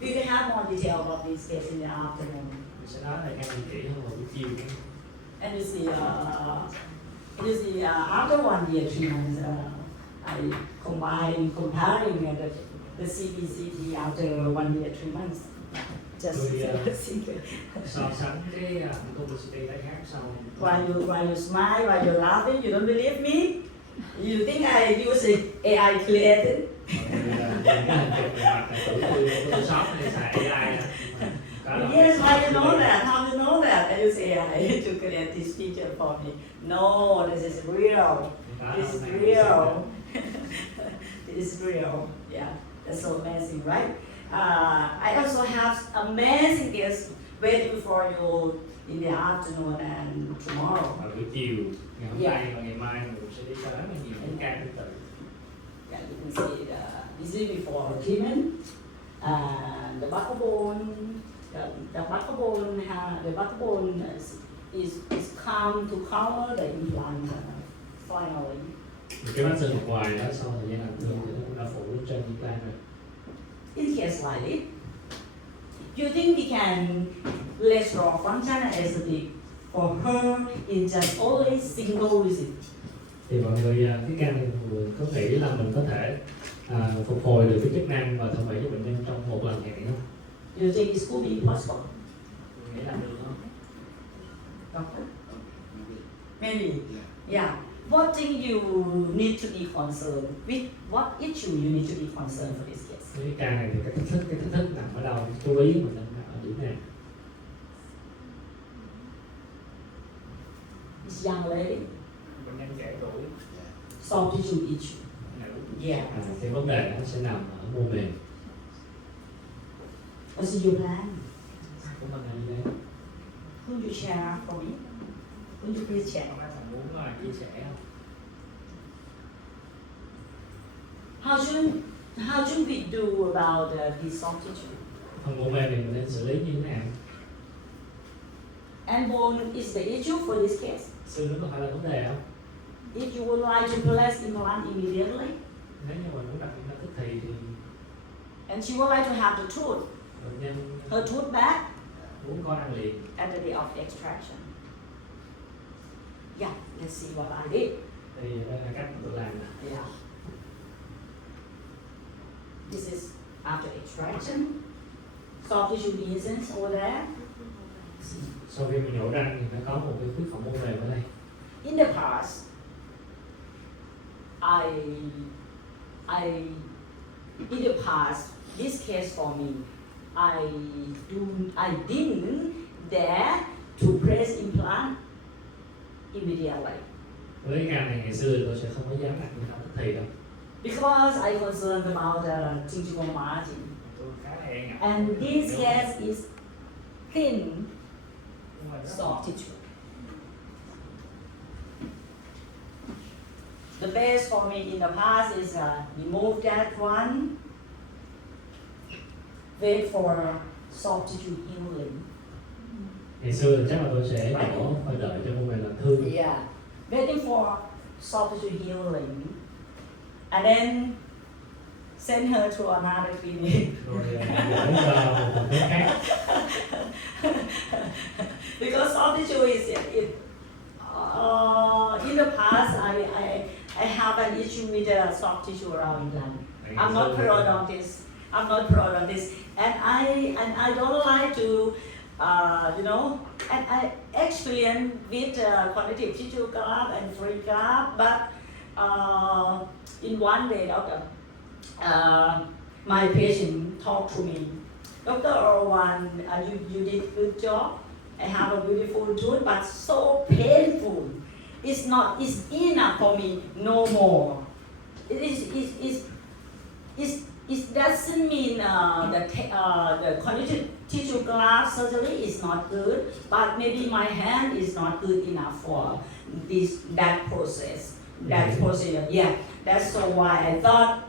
We will have more detail about this case in the afternoon. mình sẽ nói lại càng kỹ hơn vào buổi chiều. And you see, after 1 year treatment, I comparing the CBCT after 1 year treatment. Just So sánh cái publicity tái khám sau. while you smile, while you're laughing, you don't believe me? You think I use AI created? Cái hình chụp về mặt là tự Photoshop hay xài AI đó. Yes, why you know that? How you know that? And you say, I to create this picture for me. No, this is real. This is real. This is real. Yeah, that's so amazing, right? I also have amazing guests waiting for you in the afternoon and tomorrow. Vào buổi chiều ngày hôm nay và ngày mai mình sẽ đi có rất là nhiều những ca tương tự. Yeah, you can see this is before treatment. The backbone, the backbone is come to cover the implant finally. Cái bát xương ngoài đó sau thời gian làm thương thì nó cũng đã phủ trên implant rồi. In case like it, you think we can restore function aesthetic for her in just only single visit? Thì mọi người cái ca này mọi người có nghĩ là mình có thể phục hồi được cái chức năng và thẩm mỹ cho bệnh nhân trong một lần hẹn không? You think it could be possible? Nghĩ làm được không? Doctor? Maybe. Yeah. What thing you need to be concerned with? What issue you need to be concerned for this case? Cái ca này thì cái thách thức nằm ở đâu? Chú ý mình nằm ở điểm nào? This young lady, Bệnh nhân trẻ tuổi, soft tissue issue. nữ. Yeah. Cái vấn đề nó sẽ nằm ở mô mềm. What's your plan? Của mình là như thế. Could you share for me? Could you please share? Các bạn muốn chia sẻ không? How should we do about the soft tissue? Phần mô mềm thì mình nên xử lý như thế nào? And bone is the issue for this case. Xương nó có phải là vấn đề không? If you would like to place implant immediately, Nếu như mình muốn đặt implant tức thì and she would like to have the tooth, bệnh nhân her tooth back muốn có ăn liền. at the day of extraction. Yeah, let's see what I did. Thì đây là cách mình tự làm nè. Yeah. This is after extraction. Soft tissue lesions over there. Sau khi mình nhổ răng thì nó có một cái khuyết phẩm mô mềm ở đây. In the past, in the past, this case for me, I didn't dare to place implant immediately Với cái ca này ngày xưa tôi sẽ không có dám đặt implant tức thì đâu. because I concerned about the gingival margin. Tôi khá là e ngại. And this case is thin, Nhưng mà rất soft tissue. The best for me in the past is remove that one, wait for soft tissue healing. Ngày xưa thì chắc là tôi sẽ nhổ và đợi cho mô mềm làm thương. Yeah, waiting for soft tissue healing, and then send her to another clinic. Rồi gửi cho một cái khác. Because soft tissue is in the past I have an issue with the soft tissue around implant. I'm not parodontist. And I don't like to and I experience with connective tissue graft and free graft, but in one day, doctor, my patient talked to me, Dr. Orwan, you did good job. I have a beautiful tooth, but so painful. It's enough for me, no more. It doesn't mean the connective tissue graft surgery is not good, but maybe my hand is not good enough for that process, that procedure. Yeah, that's so why I thought,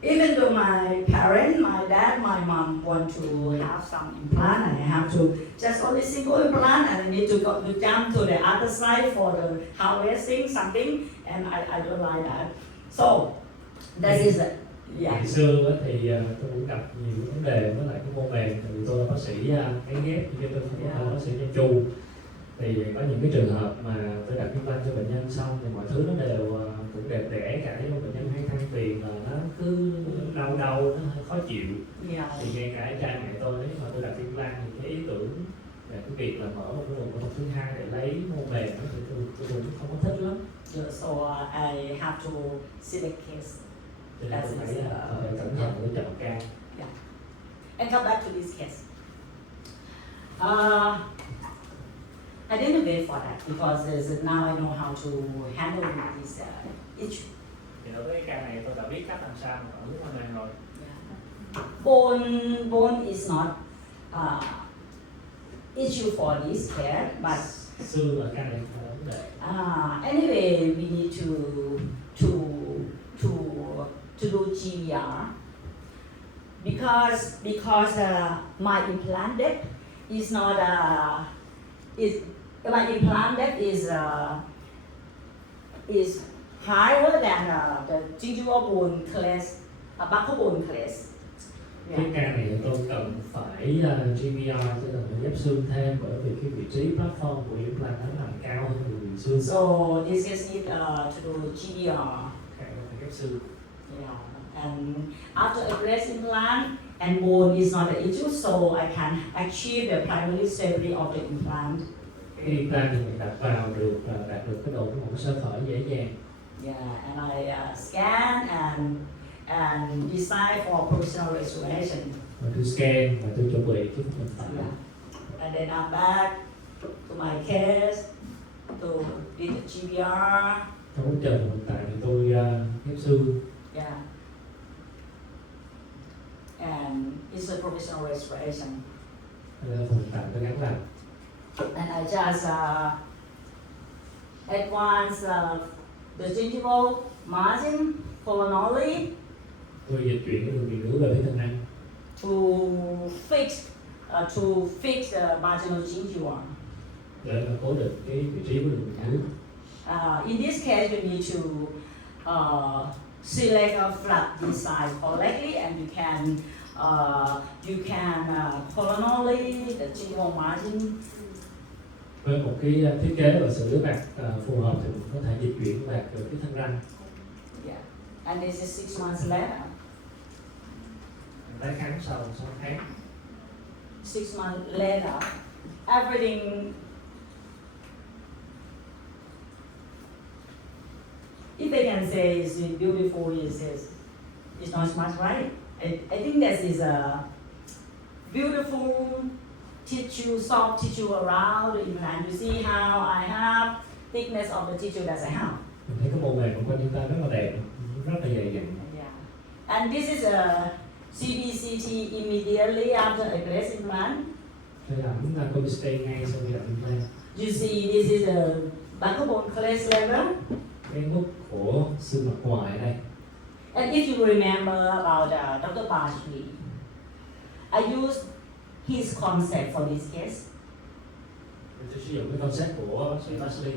even though my parents, my dad, my mom want to have some implant, and I have to just only single implant, and I need to go to jump to the other side for the harvesting something, and I don't like that. So that is it. Yeah. Ngày xưa thì tôi cũng gặp nhiều vấn đề với lại cái mô mềm, tại vì tôi là bác sĩ cấy ghép, chứ tôi không phải là bác sĩ nhân chu. Thì có những cái trường hợp mà tôi đặt implant cho bệnh nhân xong thì mọi thứ nó đều cũng đẹp đẽ cả, nhưng mà bệnh nhân hay than phiền là nó cứ đau nó hơi khó chịu. Yeah. Thì ngay cả cha mẹ tôi nếu mà tôi đặt implant thì cái ý tưởng về cái việc là mở một cái đường phẫu thuật thứ hai để lấy mô mềm đó thì tôi cũng không có thích lắm. So I have to select case. Cho nên tôi thấy phải cẩn thận để chọn ca. Yeah. And come back to this case. I didn't wait for that because now I know how to handle this issue. Thì đối với cái ca này tôi đã biết cách làm sao mà quản lý phần mềm rồi. Bone is not issue for this case, but xương ở ca này không có vấn đề. anyway, we need to do GVR because my implant depth is not my implant depth is higher than the gingival bone class, buccal bone class. Cái ca này tôi cần phải GVR cho cần phải ghép xương thêm bởi vì cái vị trí platform của implant nó nằm cao hơn người xương. So this is need to do GVR. Phải ghép xương. Yeah, and after a breast implant and bone is not an issue, so I can achieve the primary stability of the implant. Cái implant thì mình đặt vào được đạt được cái độ mỏng sơ khởi dễ dàng. Yeah, and I scan and decide for provisional restoration. Và tôi scan và tôi chuẩn bị cái phút mình tạo. Yeah, and then I'm back to my case to do the GVR. Trong quá trình hiện tại thì tôi ghép xương. Yeah. And it's a provisional restoration. Đây là phần tạm tôi gắn vào. And I just advance the gingival margin colonally Tôi dịch chuyển cái đường viền nướu về phía thân răng to fix the marginal gingiva. để mà cố định cái vị trí của đường viền nướu. In this case, you need to select a flap design correctly, and you can colonally the gingival margin. Với một cái thiết kế và xử lý bạc phù hợp thì mình có thể dịch chuyển bạc về cái thân răng. Yeah, and this is 6 months later. Tái khám sau 6 tháng. 6 months later, everything. If they can say it's beautiful, it's not much, right? I think this is a beautiful tissue, soft tissue around the implant. You see how I have thickness of the tissue that I have. Mình thấy cái mô mềm của con chúng ta rất là đẹp, rất là dày dặn. Yeah. And this is a CBCT immediately after a breast implant. Đây là chúng ta có stay ngay sau khi đặt implant. You see, this is a buccal bone class level. Cái mức của xương mặt ngoài ở đây. And if you remember about Dr. Bajri, I used his concept for this case. Tôi sử dụng cái concept của bác sĩ Bashley.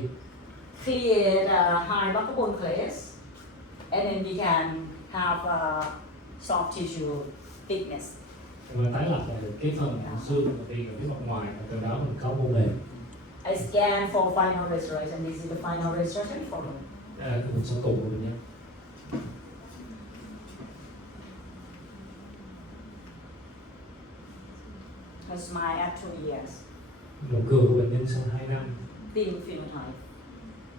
Create a high buccal bone class, and then we can have soft tissue thickness. Và tái lập lại được cái phần xương đầu tiên ở phía mặt ngoài và từ đó mình có mô mềm. I scan for final restoration. This is the final restoration photo. Đây là cái phần sau cùng của bệnh nhân. A smile at 2 years. Nụ cười của bệnh nhân sau 2 năm Thin phenotype.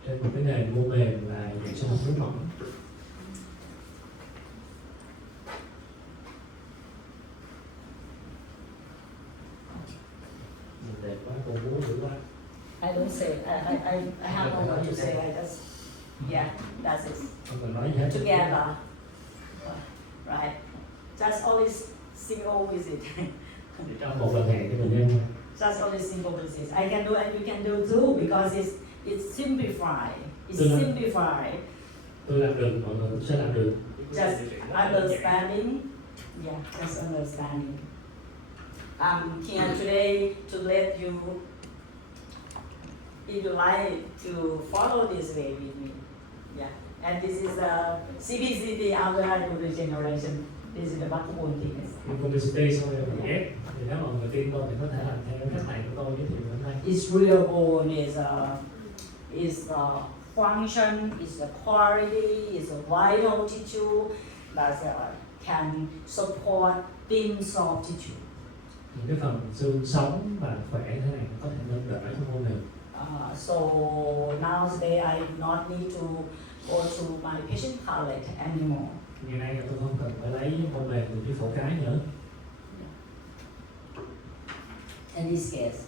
trên một cái nền mô mềm là dạng sinh học rất mỏng. Đẹp quá, cô muốn dữ quá. I don't say. I have no what to say. I just yeah, that's it. Không cần nói gì hết. Together, right? Just only single visit. Chỉ trong một lần hẹn cho bệnh nhân thôi. Just only single visit. I can do and you can do too because it's simplified. It's Tôi làm- simplified. Tôi làm được, mọi người cũng sẽ làm được. Just understanding. Yeah, just understanding. I'm here today to let you, if you like, to follow this way with me. Yeah, and this is a CBCT after I do regeneration. This is the buccal bone thickness. Nhưng Complicity sau này mình ghép. Thì nếu mọi người tin tôi thì có thể làm theo cách này của tôi giới thiệu hôm nay. Its real bone is function, is the quality, is a vital tissue that can support thin soft tissue. Những cái phần xương sống và khỏe thế này có thể nâng đỡ cho mô mềm. So nowadays I do not need to go to my patient palette anymore. ngày nay tôi không cần phải lấy con mềm từ cái phổ cái nữa. In this case.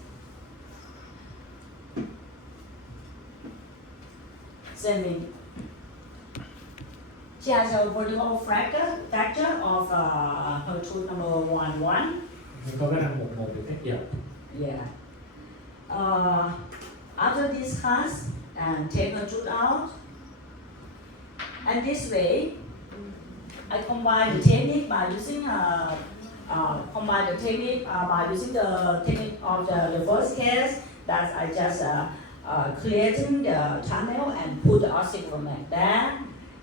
Sending. She has a vertical fracture of her tooth number 11. Có cái răng 11 bị cắt dập. Yeah. After this cast and take her tooth out, and this way, I combine the technique by using by using the technique of the first case that I just creating the channel and put the ossicle there,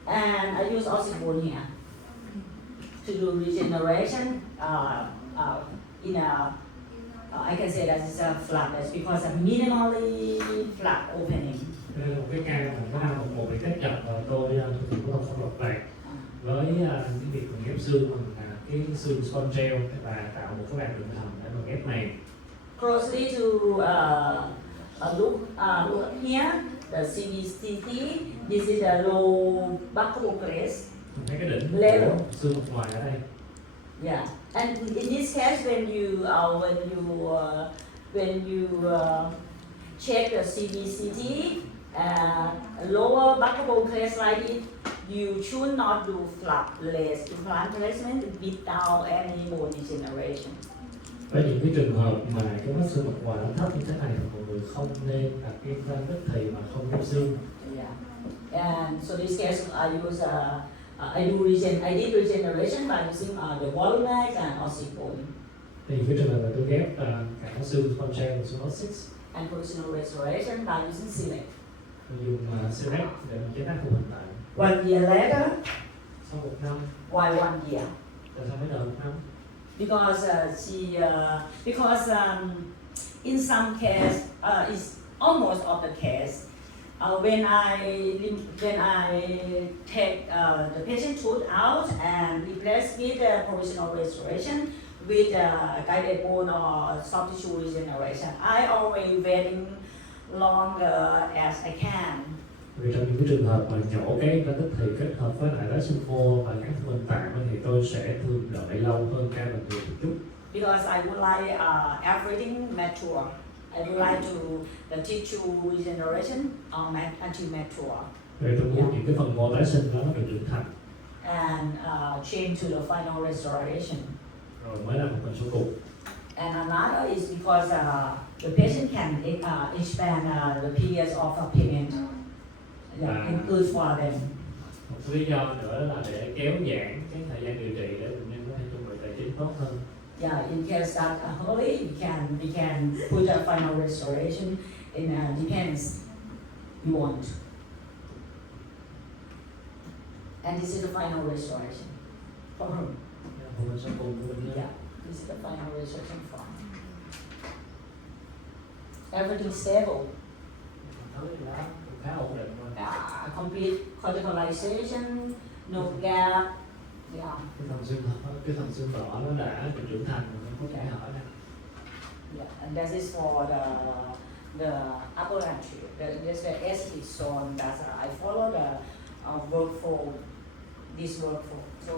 and I use ossicle here to do regeneration in a I can say that it's a flatness because a minimally flat opening. Đây là một cái ca mà có răng 11 bị cắt dập và tôi thực hiện phẫu thuật phẫu thuật này với cái việc ghép xương bằng cái xương sponge gel và tạo một cái bàn đường hầm để mà ghép này. Closely to look here, the CBCT. This is the low buccal crest Thấy cái đỉnh level. của xương mặt ngoài ở đây. Yeah, and in this case, when you check the CBCT, lower buccal crest like it, you should not do flapless implant placement without any bone degeneration. Với những cái trường hợp mà cái mắt xương mặt ngoài nó thấp như thế này thì mọi người không nên đặt cái implant tức thì mà không ghép xương. Yeah, and so this case I use I did regeneration by using the Volumex and ossicle Thì cái trường hợp là tôi ghép cả xương sponge và xương ossix and positional restoration by using Silex. tôi dùng Silex để mình chế tác khung hình lại. 1 year later, Sau 1 năm, why 1 year? tại sao mới đợi 1 năm? Because in some case, it's almost of the case. When I take the patient tooth out and replace with provisional restoration with guided bone or soft tissue regeneration, I always waiting longer as I can. Vì trong những cái trường hợp mà nhổ cái implant tức thì kết hợp với lại lá xương khô và các khung hình tạm thì tôi sẽ thường đợi lâu hơn ca bình thường một chút. Because I would like everything mature. I would like to the tissue regeneration until mature. Vì tôi muốn những cái phần mô tái sinh đó nó được trưởng thành. And change to the final restoration. Rồi mới là một phần số cùng. And another is because the patient can expand the periods of payment. Yeah, it's good for them. Một lý do nữa là để kéo giãn cái thời gian điều trị để bệnh nhân có thể chuẩn bị tài chính tốt hơn. Yeah, in case that early, we can put a final restoration in depends you want. And this is the final restoration for her. Một phần số cùng của bệnh nhân. Yeah, this is the final restoration for her. Everything stable. Thấy là cũng khá ổn định rồi. Complete corticalization, no gap. Yeah. Cái phần xương đỏ nó đã được trưởng thành và nó có kẽ hở nè. Yeah, and that is for the upper anterior. There's the aesthetic zone that I follow the workflow, this workflow. So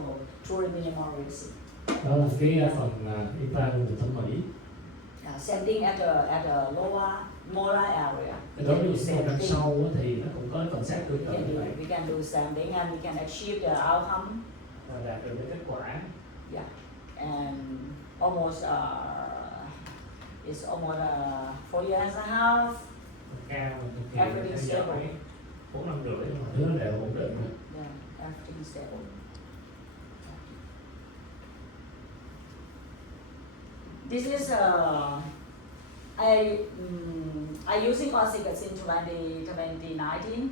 truly minimal risk. Đó là cái phần implant của thẩm mỹ. Same thing at the lower molar area. Đối với những cái răng sâu thì nó cũng có concept tương tự như vậy. We can do same thing and we can achieve the outcome. Và đạt được cái kết quả. Yeah, and almost it's almost 4 years and a half. Cao thì theo dõi 4 năm rưỡi nhưng mà thứ nó đều ổn định. Yeah, everything is stable. This is I using ossicles in 2019,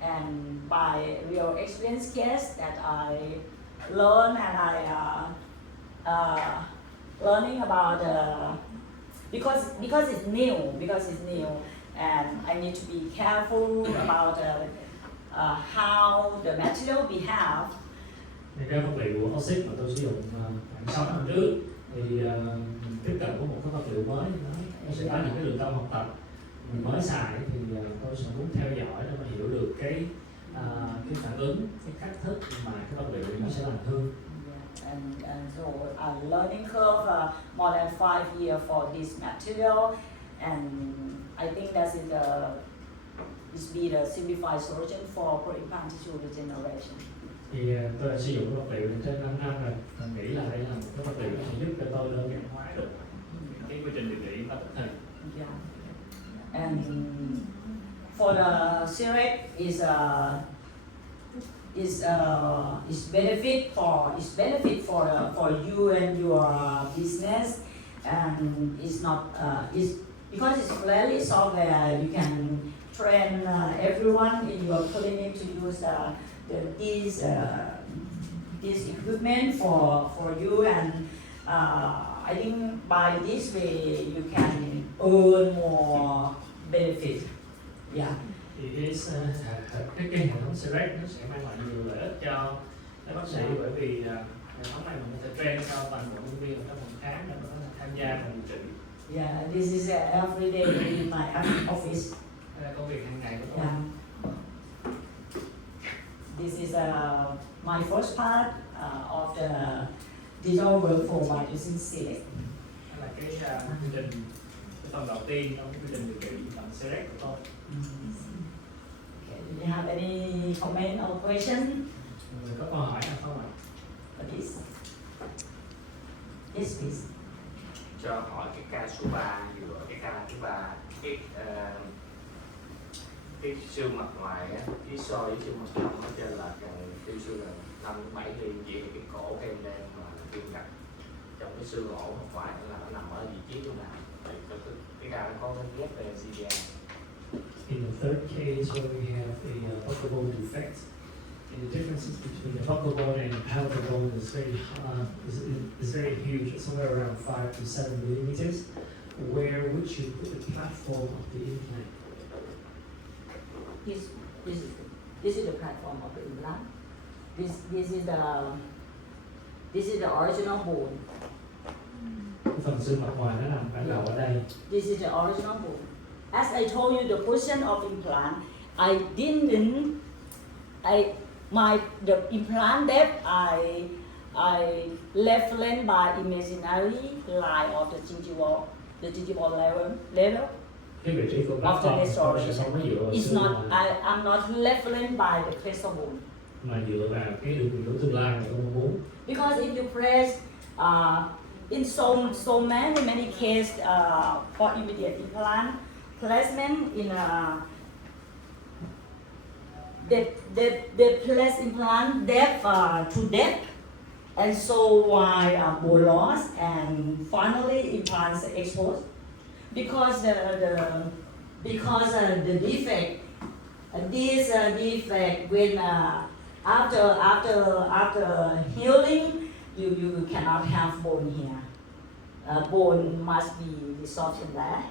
and by real experience case that I learn and I learning about because it's new and I need to be careful about how the material behave. Cái vật liệu oxit mà tôi sử dụng khoảng 6 năm trước thì tiếp cận với một cái vật liệu mới nó sẽ có những cái đường cong học tập mình mới xài thì tôi sẽ muốn theo dõi để mà hiểu được cái phản ứng, cái cách thức mà cái vật liệu nó sẽ lành hơn. Yeah, and so learning curve more than 5 years for this material, and I think that is be the simplified solution for pro-implant tissue regeneration. Thì tôi đã sử dụng vật liệu trên 5 năm rồi, mình nghĩ là đây là một cái vật liệu có thể giúp cho tôi đơn giản hóa được cái quy trình điều trị implant tức thì. Yeah, and for the CEREC is benefit for you and your business, and it's not is because it's clearly software. You can train everyone in your clinic to use this equipment for you, and I think by this way you can earn more benefit. Yeah. Thì cái hệ thống CEREC nó sẽ mang lại nhiều lợi ích cho các bác sĩ, bởi vì hệ thống này mình có thể train cho toàn bộ nhân viên ở trong phòng khám để có thể tham gia vào điều trị. Yeah, this is every day in my office. Đây là công việc hàng ngày của tôi. Yeah. This is my first part of the digital workflow by using CEREC. Đây là cái quy trình, cái phần đầu tiên trong cái quy trình điều trị bằng CEREC của tôi. Okay, do you have any comment or question? Mọi người có câu hỏi nào không ạ? Please. Yes, please. Cho hỏi cái ca số 3 vừa cái ca thứ 3, cái xương mặt ngoài á, cái so với xương mặt trong nó trên là tiêu xương là 5-7 ly, vậy thì cái cổ em đang mà viêm cạnh trong cái xương ổ mặt ngoài là nó nằm ở vị trí chỗ nào? Cái ca nó có cái ghép CDA. In the third case, where we have a buccal bone defect, and the differences between the buccal bone and the palatal bone is very huge, somewhere around 5 to 7 millimeters. Where would you put the platform of the implant? This is the platform of the implant. This is the original bone. Cái phần xương mặt ngoài nó nằm ban đầu ở đây. This is the original bone. As I told you, the position of implant, the implant depth I left length by imaginary line of the gingival level. Cái vị trí của platform tôi sẽ không có dựa vào It's xương not. mà I'm not left length by the crestal bone. mà dựa vào cái đường biểu tương lai mà tôi mong muốn. Because if you press in so many cases for immediate implant placement in they place implant depth to depth, and so why bone loss and finally implants exposed because the defect this defect when after healing you cannot have bone here. Bone must be resolved in there.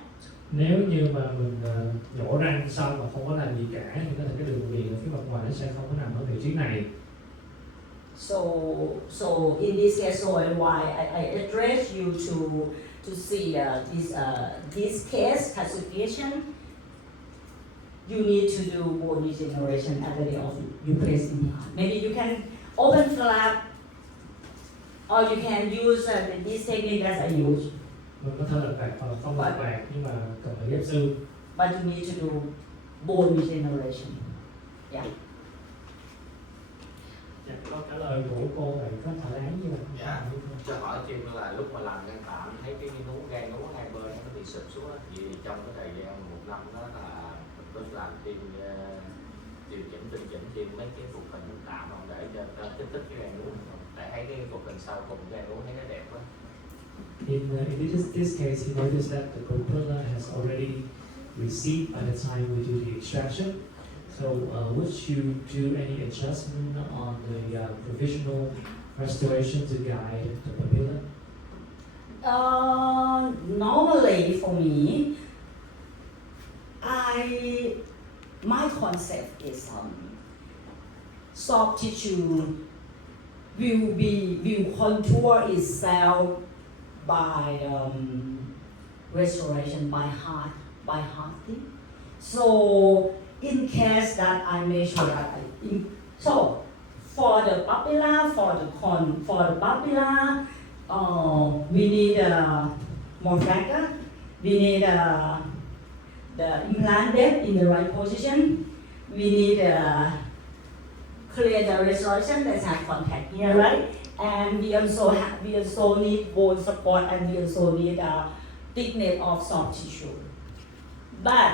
Nếu như mà mình nhổ răng xong mà không có làm gì cả thì có thể cái đường viền ở phía mặt ngoài nó sẽ không có nằm ở vị trí này. So in this case, so why I address you to see this case classification. You need to do bone regeneration at the day of you place implant. Maybe you can open flap, or you can use this technique as I use. Mình có thể là bạc hoặc không là bạc nhưng mà cần phải ghép xương. But you need to do bone regeneration. Yeah. Dạ, câu trả lời của cô vậy có thỏa đáng như vậy. Dạ. Cho hỏi thêm là lúc mà làm gan tạm thấy cái gan nú hai bên nó bị sụp xuống á, vì trong cái thời gian 1 năm đó là tôi làm thêm điều chỉnh tinh chỉnh thêm mấy cái cục hình tạm không để cho kích thích cái gan nú, tại thấy cái cục hình sau cùng gan nú thấy nó đẹp quá. In this case, he noticed that the propilla has already receded by the time we do the extraction. So, would you do any adjustment on the provisional restoration to guide the papilla? Normally for me, my concept is soft tissue will contour itself by restoration by hearting. So in case that I make sure that for the papilla, we need more fracture. We need the implant depth in the right position. We need create a restoration that has contact here, right? And we also need bone support, and we also need thickness of soft tissue. But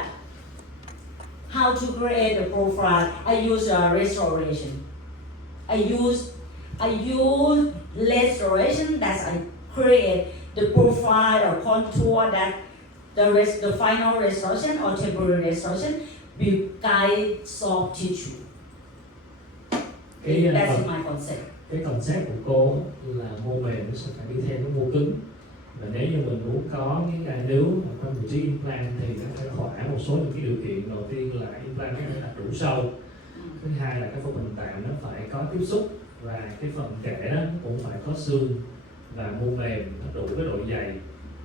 how to create the profile? I use restoration. I use restoration that I create the profile or contour that the final restoration or temporary restoration will guide soft tissue. That's my concept. Cái concept của cô là mô mềm nó sẽ phải đi theo cái mô cứng, và nếu như mình muốn có cái gai níu ở trong vị trí implant thì nó phải thỏa một số những cái điều kiện. Đầu tiên là implant nó phải là đủ sâu, thứ hai là cái phần hình tạng nó phải có tiếp xúc, và cái phần kẽ đó cũng phải có xương và mô mềm nó đủ cái độ dày.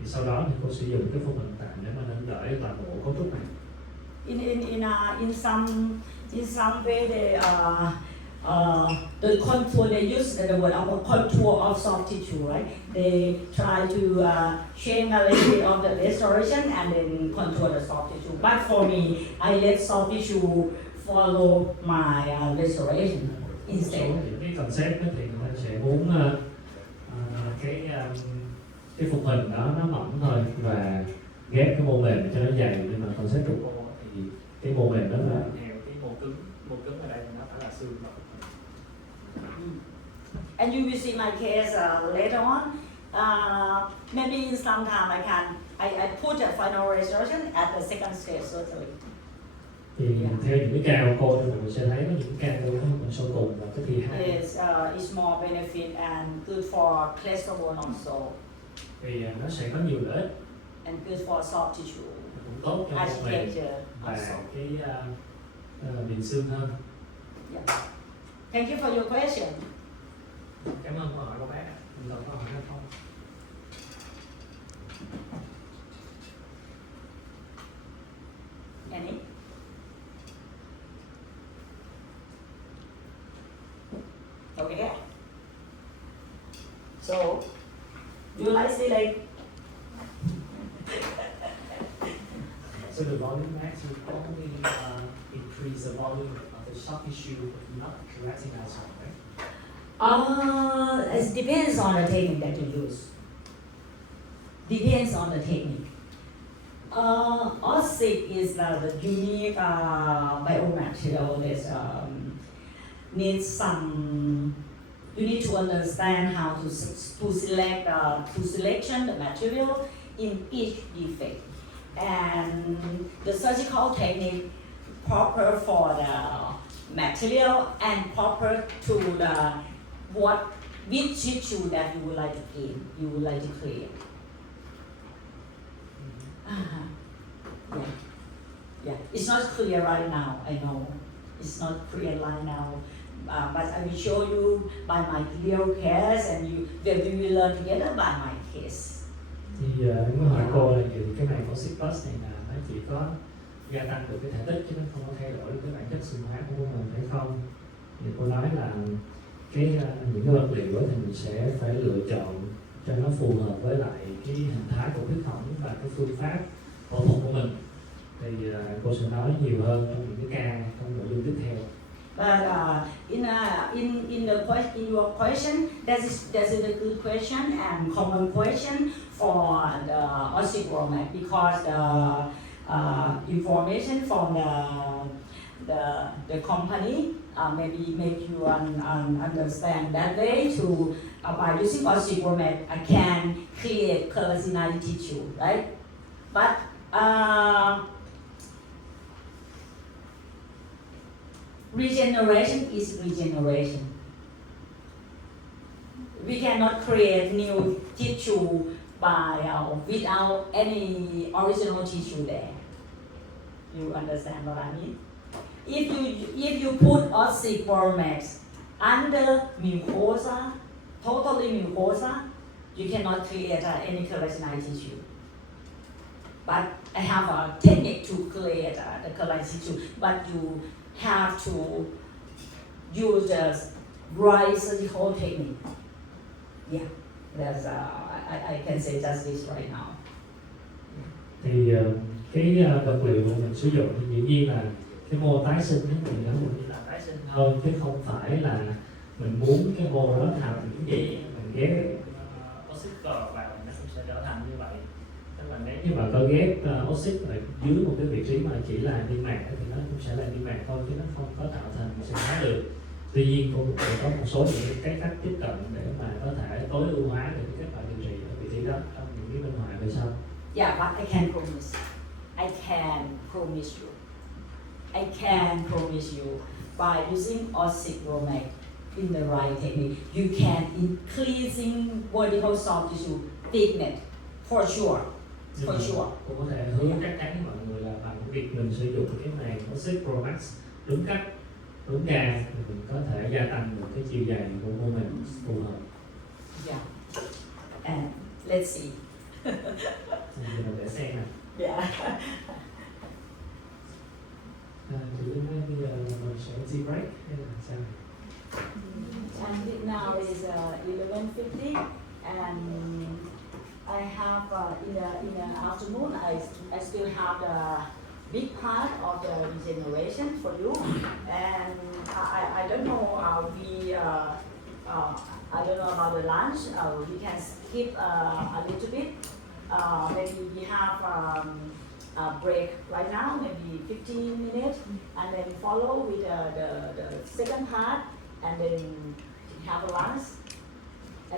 Thì sau đó thì cô sử dụng cái phần hình tạng để mà nâng đỡ toàn bộ cấu trúc này. In some way the contour they use the word of contour of soft tissue, right? They try to change a little bit of the restoration and then contour the soft tissue. But for me, I let soft tissue follow my restoration instead. Những cái concept đó thì người ta sẽ muốn cái phục hình đó nó mỏng thôi và ghép cái mô mềm cho nó dày, nhưng mà concept của cô thì cái mô mềm đó là theo cái mô cứng ở đây nó phải là xương. And you will see my case later on. Maybe in some time I put a final restoration at the second stage surgery. Thì theo những cái ca của cô thì mình sẽ thấy có những ca cô có một sau cùng và cái thứ hai. It's more benefit and good for cholesterol also. Vì nó sẽ có nhiều lợi ích. And good for soft tissue. Cũng tốt cho mô mềm và cái miệng xương hơn. Yeah. Thank you for your question. Cảm ơn câu hỏi của bác. Mình còn câu hỏi nữa không? Any? Okay. So, do you like see like? So the volume max will only increase the volume of the soft tissue, but not the retina side, right? It depends on the technique that you use. Depends on the technique. OSIC is the unique biomaterial that needs some. You need to understand how to select selection the material in each defect, and the surgical technique proper for the material and proper to the which tissue that you would like to gain, you would like to create. Yeah. It's not clear right now. I know it's not clear right now, but I will show you by my real case, and we will learn together by my case. Thì em muốn hỏi cô là cái này con Plus này là nó chỉ có gia tăng được cái thể tích chứ nó không có thay đổi được cái bản chất sinh hóa của mình phải không? Thì cô nói là những cái vật liệu thì mình sẽ phải lựa chọn cho nó phù hợp với lại cái hình thái của huyết hỏng và cái phương pháp phẫu thuật của mình. Thì cô sẽ nói nhiều hơn trong những cái ca trong nội dung tiếp theo. But in your question, that is a good question and common question for the osteochondritis, because the information from the company maybe make you understand that way to by using osteochondritis I can create keratinoid tissue, right? But regeneration is regeneration. We cannot create new tissue without any original tissue there. You understand what I mean? If you put osteochondritis under mucosa, totally mucosa, you cannot create any keratinoid tissue. But I have a technique to create the keratinoid tissue, but you have to use right surgical technique. Yeah, that's I can say just this right now. Thì cái vật liệu mà mình sử dụng thì dĩ nhiên là cái mô tái sinh ấy, thì nó cũng là tái sinh hơn, chứ không phải là mình muốn cái mô đó thành những gì mình ghép oxit vào nó cũng sẽ trở thành như vậy. Tức là nếu nhưng mà có ghép oxit ở dưới một cái vị trí mà chỉ là niêm mạc thì nó cũng sẽ là niêm mạc thôi, chứ nó không có tạo thành sừng hóa được. Tuy nhiên cũng có một số những cái cách tiếp cận để mà có thể tối ưu hóa được cái kết quả điều trị ở vị trí đó trong những cái bên ngoài về sau. Yeah, but I can promise. I can promise you. I can promise you by using oxychromate in the right technique, you can increasing vertical soft tissue thickness for sure. Nhưng For mà sure. cũng có thể hứa chắc chắn với mọi người là bằng việc mình sử dụng cái màng Oxy Pro Max đúng cách, đúng ga thì mình có thể gia tăng được cái chiều dài của mô mình phù hợp. Yeah. And let's see. Thì mình để xem nè. Yeah. Thì bây giờ mình sẽ tea break hay là sao? And it now is 11:50, and I have in the afternoon I still have the big part of the regeneration for you, and I don't know I don't know about the lunch. We can skip a little bit. Maybe we have a break right now, maybe 15 minutes, and then follow with the second part, and then have a lunch.